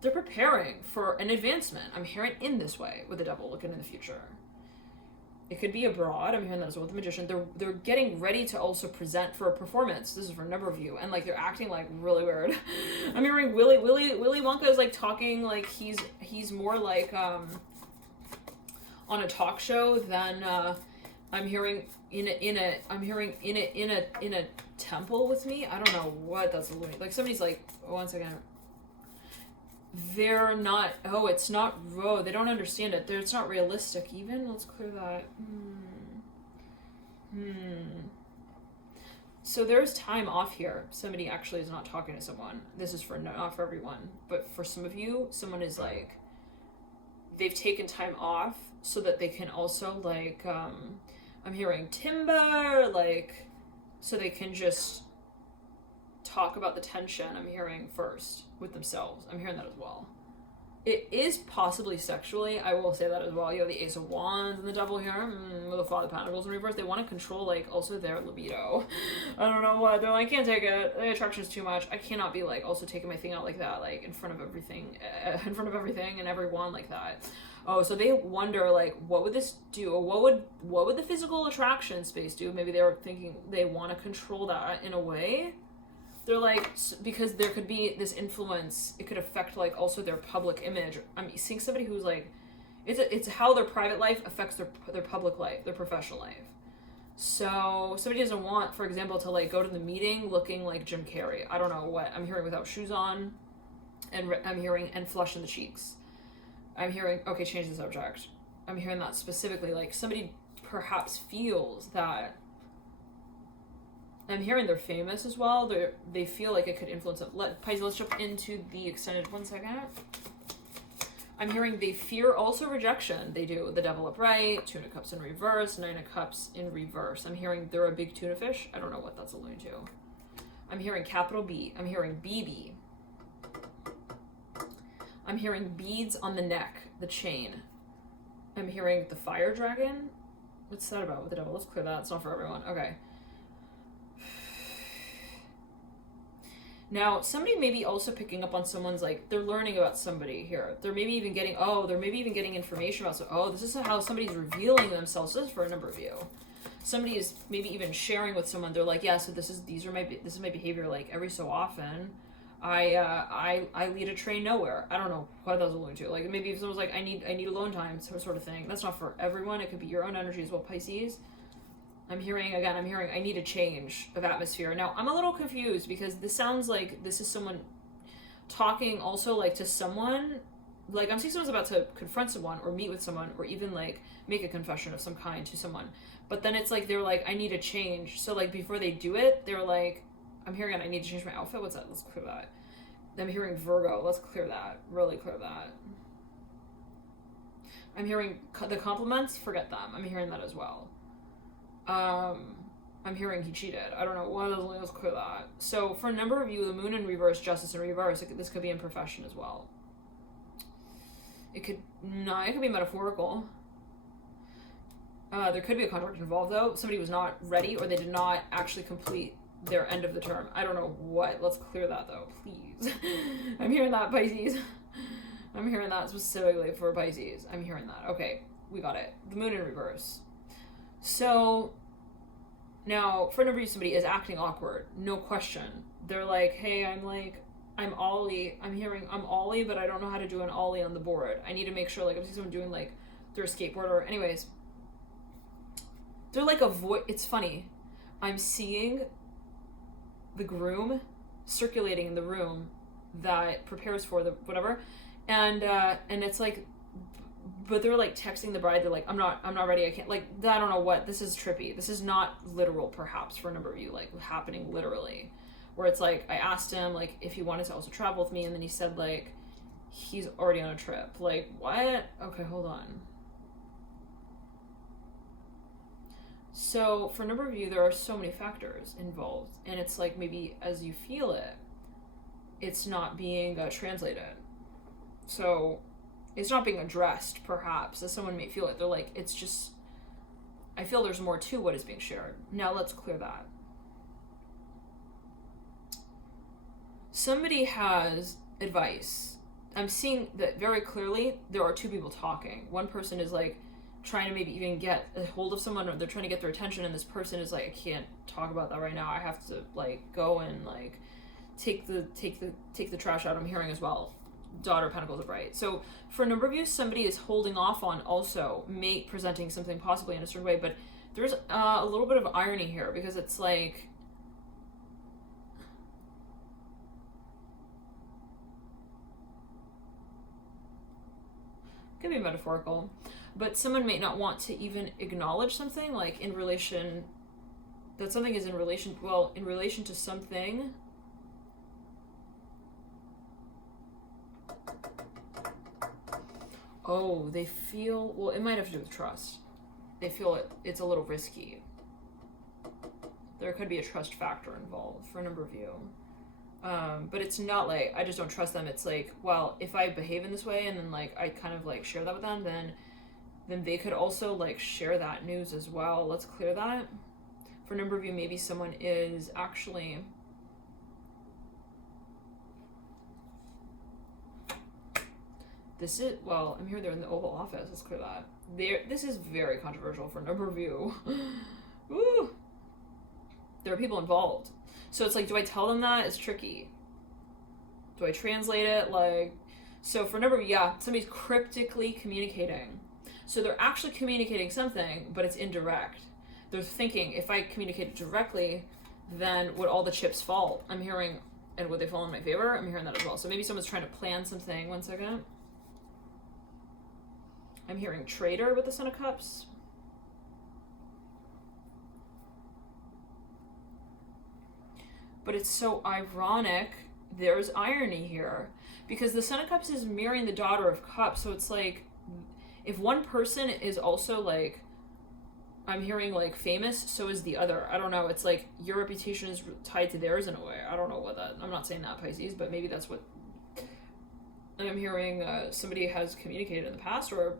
they're preparing for an advancement. I'm hearing in this way with the Devil looking in the future. It could be abroad. I'm hearing that as well with the Magician. They're getting ready to also present for a performance. This is for a number of you, and like they're acting like really weird. I'm hearing Willy Wonka is like talking like he's more like on a talk show than I'm hearing in a temple with me. I don't know what that's alluding. Like somebody's like, 1 second. They're not, it's not they don't understand it. It's not realistic even. Let's clear that. So there's time off here. Somebody actually is not talking to someone. This is not for everyone, but for some of you, someone is like, they've taken time off so that they can also like, I'm hearing timber, like, so they can just talk about the tension, I'm hearing first with themselves. I'm hearing that as well. It is possibly sexually, I will say that as well. You have the Ace of Wands and the Devil here, with the Father of Pentacles in reverse. They want to control like also their libido. I don't know what, they're like, I can't take it, the attraction is too much. I cannot be like also taking my thing out like that, like in front of everything and everyone like that. So they wonder like, what would this do? What would the physical attraction space do? Maybe they were thinking they want to control that in a way. They're like, because there could be this influence, it could affect like also their public image. I'm seeing somebody who's like, it's how their private life affects their public life, their professional life. So somebody doesn't want, for example, to like go to the meeting looking like Jim Carrey. I don't know what I'm hearing, without shoes on, and I'm hearing and flush in the cheeks. I'm hearing, okay, change the subject. I'm hearing that specifically, like somebody perhaps feels that. I'm hearing they're famous as well. They feel like it could influence them. Pisces, let's jump into the extended 1 second. I'm hearing they fear also rejection. They do. The Devil upright, Two of Cups in reverse, Nine of Cups in reverse. I'm hearing they're a big tuna fish. I don't know what that's alluding to. I'm hearing capital B. I'm hearing BB. I'm hearing beads on the neck, the chain. I'm hearing the fire dragon. What's that about with the Devil? Let's clear that. It's not for everyone. Okay. Now, somebody may be also picking up on someone's, like, they're learning about somebody here. They're maybe even getting, information about, this is how somebody's revealing themselves. This is for a number of you. Somebody is maybe even sharing with someone. They're like, yeah, so this is my behavior, like, every so often. I lead a train nowhere. I don't know what that was alluding to. Like, maybe if someone's like, I need alone time, sort of thing. That's not for everyone. It could be your own energy as well, Pisces. I'm hearing I need a change of atmosphere. Now, I'm a little confused because this sounds like this is someone talking also like to someone, like I'm seeing someone's about to confront someone or meet with someone or even like make a confession of some kind to someone. But then it's like, they're like, I need a change. So like before they do it, they're like, I'm hearing I need to change my outfit. What's that? Let's clear that. I'm hearing Virgo. Let's clear that. Really clear that. I'm hearing the compliments. Forget them. I'm hearing that as well. I'm hearing he cheated. I don't know. Let's clear that. So for a number of you, the moon in reverse, justice in reverse, this could be in profession as well. It could be metaphorical. There could be a contract involved though. Somebody was not ready, or they did not actually complete their end of the term. I don't know what. Let's clear that though, please. I'm hearing that, Pisces. I'm hearing that specifically for Pisces. I'm hearing that. Okay, we got it. The moon in reverse. So now, for a number of you, somebody is acting awkward, no question. They're like, hey, I'm ollie. I'm hearing I'm ollie, but I don't know how to do an ollie on the board. I need to make sure, like, I'm seeing someone doing, like, their skateboard, or anyways. They're like it's funny. I'm seeing the groom circulating in the room that prepares for the whatever, and it's like, but they're like texting the bride. They're like, I'm not ready. I can't, like, I don't know what. This is trippy. This is not literal, perhaps, for a number of you, like, happening literally, where it's like, I asked him, like, if he wanted to also travel with me, and then he said, like, he's already on a trip. Like, what? Okay, hold on. So for a number of you, there are so many factors involved, and it's like, maybe as you feel it, it's not being translated. So it's not being addressed, perhaps, as someone may feel it. They're like, it's just, I feel there's more to what is being shared. Now let's clear that. Somebody has advice. I'm seeing that very clearly. There are two people talking. One person is like trying to maybe even get a hold of someone, or they're trying to get their attention, and this person is like, I can't talk about that right now. I have to, like, go and, like, take the trash out. I'm hearing as well, Daughter of Pentacles upright. So for a number of you, somebody is holding off on also presenting something possibly in a certain way, but there's a little bit of irony here, because it's like, it could be metaphorical, but someone may not want to even acknowledge something, like, in relation, that something is in relation to something. Oh, they feel, well, it might have to do with trust. They feel it's a little risky. There could be a trust factor involved for a number of you. But it's not like, I just don't trust them. It's like, well, if I behave in this way, and then, like, I kind of, like, share that with them, then they could also, like, share that news as well. Let's clear that. For a number of you, maybe someone is actually, I'm here, they're in the Oval Office. Let's clear that. This is very controversial for a number of you. Woo! There are people involved. So it's like, do I tell them that? It's tricky. Do I translate it? Like, so for a number of you, yeah, somebody's cryptically communicating. So they're actually communicating something, but it's indirect. They're thinking, if I communicate it directly, then would all the chips fall? I'm hearing, and would they fall in my favor? I'm hearing that as well. So maybe someone's trying to plan something. One second. I'm hearing traitor with the Son of Cups. But it's so ironic. There's irony here, because the Son of Cups is mirroring the Daughter of Cups. So it's like, if one person is also, like, I'm hearing, like, famous, so is the other. I don't know. It's like your reputation is tied to theirs in a way. I don't know what that, I'm not saying that, Pisces, but maybe that's what I'm hearing. Somebody has communicated in the past, or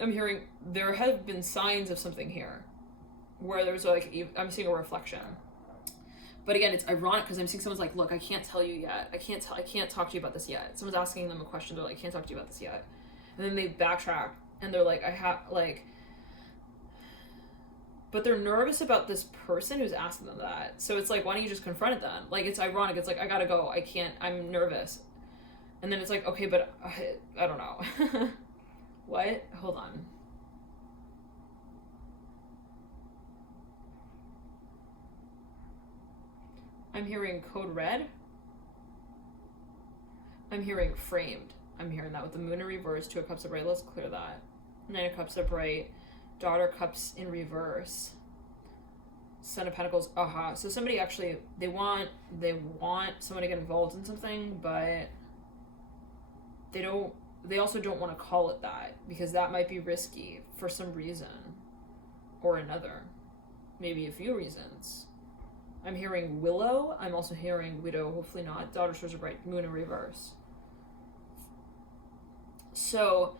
I'm hearing there have been signs of something here where there's, like, I'm seeing a reflection. But again, it's ironic, because I'm seeing someone's like, look, I can't tell you yet. I can't talk to you about this yet. Someone's asking them a question. They're like, I can't talk to you about this yet. And then they backtrack, and they're like, but they're nervous about this person who's asking them that. So it's like, why don't you just confront it then? Like, it's ironic. It's like, I gotta go. I can't, I'm nervous. And then it's like, okay, but I don't know. What? Hold on. I'm hearing code red. I'm hearing framed. I'm hearing that with the Moon in reverse, Two of Cups upright. Let's clear that. Nine of Cups upright. Daughter Cups in reverse. Son of Pentacles. Aha. So somebody actually, they want someone to get involved in something, but they also don't want to call it that, because that might be risky for some reason or another. maybe a few reasons. I'm hearing willow. I'm also hearing widow. Hopefully not. Daughter, swords are bright. Moon in reverse. So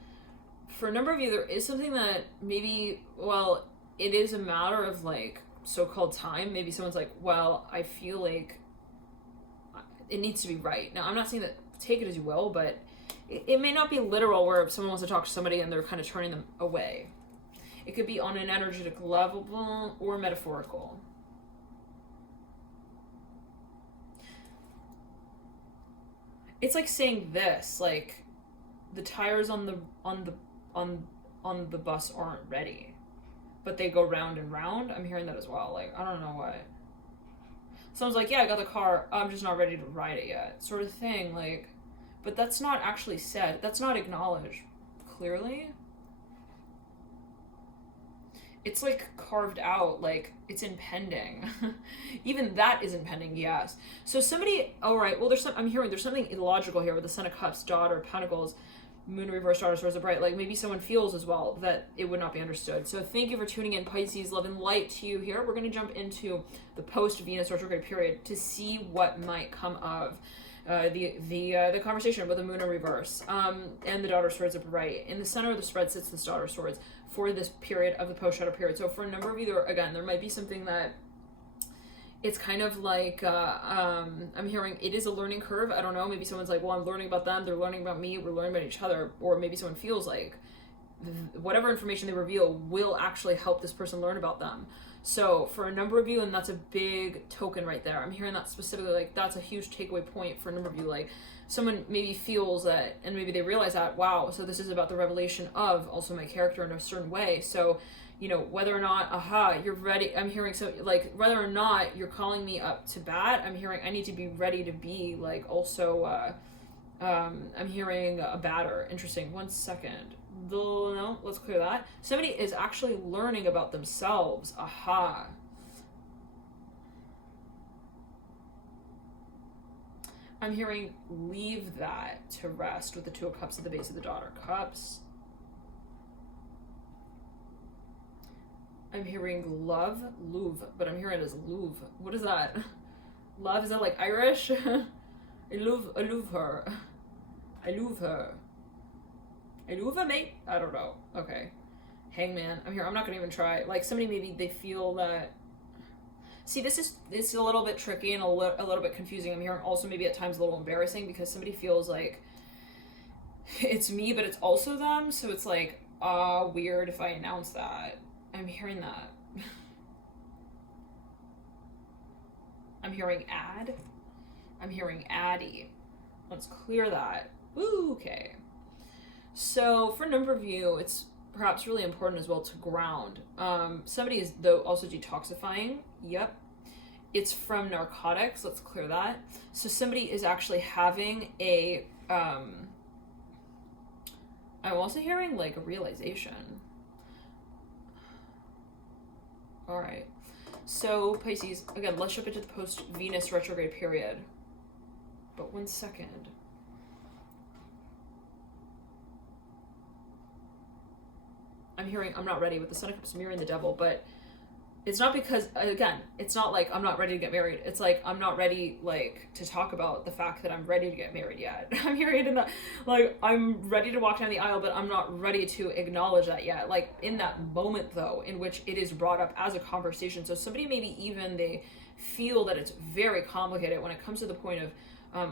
for a number of you, there is something that maybe, well, it is a matter of like so-called time. Maybe someone's like, well, I feel like it needs to be right. Now, I'm not saying that, take it as you will, but it may not be literal where someone wants to talk to somebody and they're kind of turning them away. It could be on an energetic level or metaphorical. It's like saying this, like the tires on the bus aren't ready, but they go round and round. I'm hearing that as well. Like, I don't know what. Someone's like, yeah, I got the car, I'm just not ready to ride it yet, sort of thing. Like, but that's not actually said. That's not acknowledged clearly. It's like carved out, like it's impending. Even that is impending, yes. So somebody, all right, well, I'm hearing there's something illogical here with the Son of Cups, Daughter of Pentacles, Moon in reverse, Daughter, swords are bright. Like maybe someone feels as well that it would not be understood. So thank you for tuning in, Pisces. Love and light to you here. We're going to jump into the post-Venus retrograde period to see what might come of the conversation about the Moon in reverse and the Daughter swords are bright. In the center of the spread sits this Daughter swords for this period of the post-shadow period. So for a number of you, there might be something that it's kind of like, I'm hearing it is a learning curve. I don't know. Maybe someone's like, well, I'm learning about them. They're learning about me. We're learning about each other. Or maybe someone feels like whatever information they reveal will actually help this person learn about them. So for a number of you, and that's a big token right there. I'm hearing that specifically, like that's a huge takeaway point for a number of you. Like someone maybe feels that, and maybe they realize that, wow, so this is about the revelation of also my character in a certain way. So you know, whether or not, you're ready, I'm hearing, so, like, whether or not you're calling me up to bat, I'm hearing I need to be ready to be, like, also, I'm hearing a batter. Interesting. 1 second. No, let's clear that. Somebody is actually learning about themselves. I'm hearing leave that to rest with the Two of Cups at the base of the Daughter Cups. I'm hearing love, Louvre, but I'm hearing it as Louvre. What is that? Love, is that like Irish? I love her. I love her. I love her, mate? I don't know. Okay. Hangman. I'm here. I'm not going to even try. Like, somebody maybe they feel that... See, this is a little bit tricky and a little bit confusing. I'm hearing also maybe at times a little embarrassing because somebody feels like it's me, but it's also them. So it's like, weird if I announce that. I'm hearing that. I'm hearing ad. I'm hearing addy. Let's clear that. Ooh, okay. So for a number of you, it's perhaps really important as well to ground. Somebody is though also detoxifying. Yep. It's from narcotics. Let's clear that. So somebody is actually having a, I'm also hearing like a realization. All right, so Pisces, again, let's jump into the post-Venus retrograde period. But 1 second. I'm hearing I'm not ready with the Son of Cups mirroring the Devil, but it's not because, again, it's not like I'm not ready to get married. It's like I'm not ready, like, to talk about the fact that I'm ready to get married yet. I'm hearing it in that, like, I'm ready to walk down the aisle, but I'm not ready to acknowledge that yet. Like, in that moment, though, in which it is brought up as a conversation. So somebody maybe even they feel that it's very complicated when it comes to the point of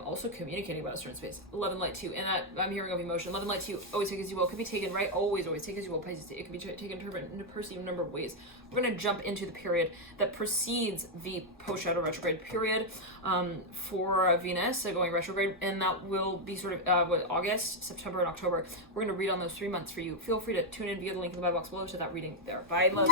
also communicating about a certain space. Love and light too, and that I'm hearing of emotion. Love and light too, always take as you will. It can be taken, right? Always take as you will, Pisces. It can be taken in a perceived number of ways. We're going to jump into the period that precedes the post-shadow retrograde period for Venus going retrograde, and that will be sort of August, September, and October. We're going to read on those 3 months for you. Feel free to tune in via the link in the bio box below to that reading there. Bye, love.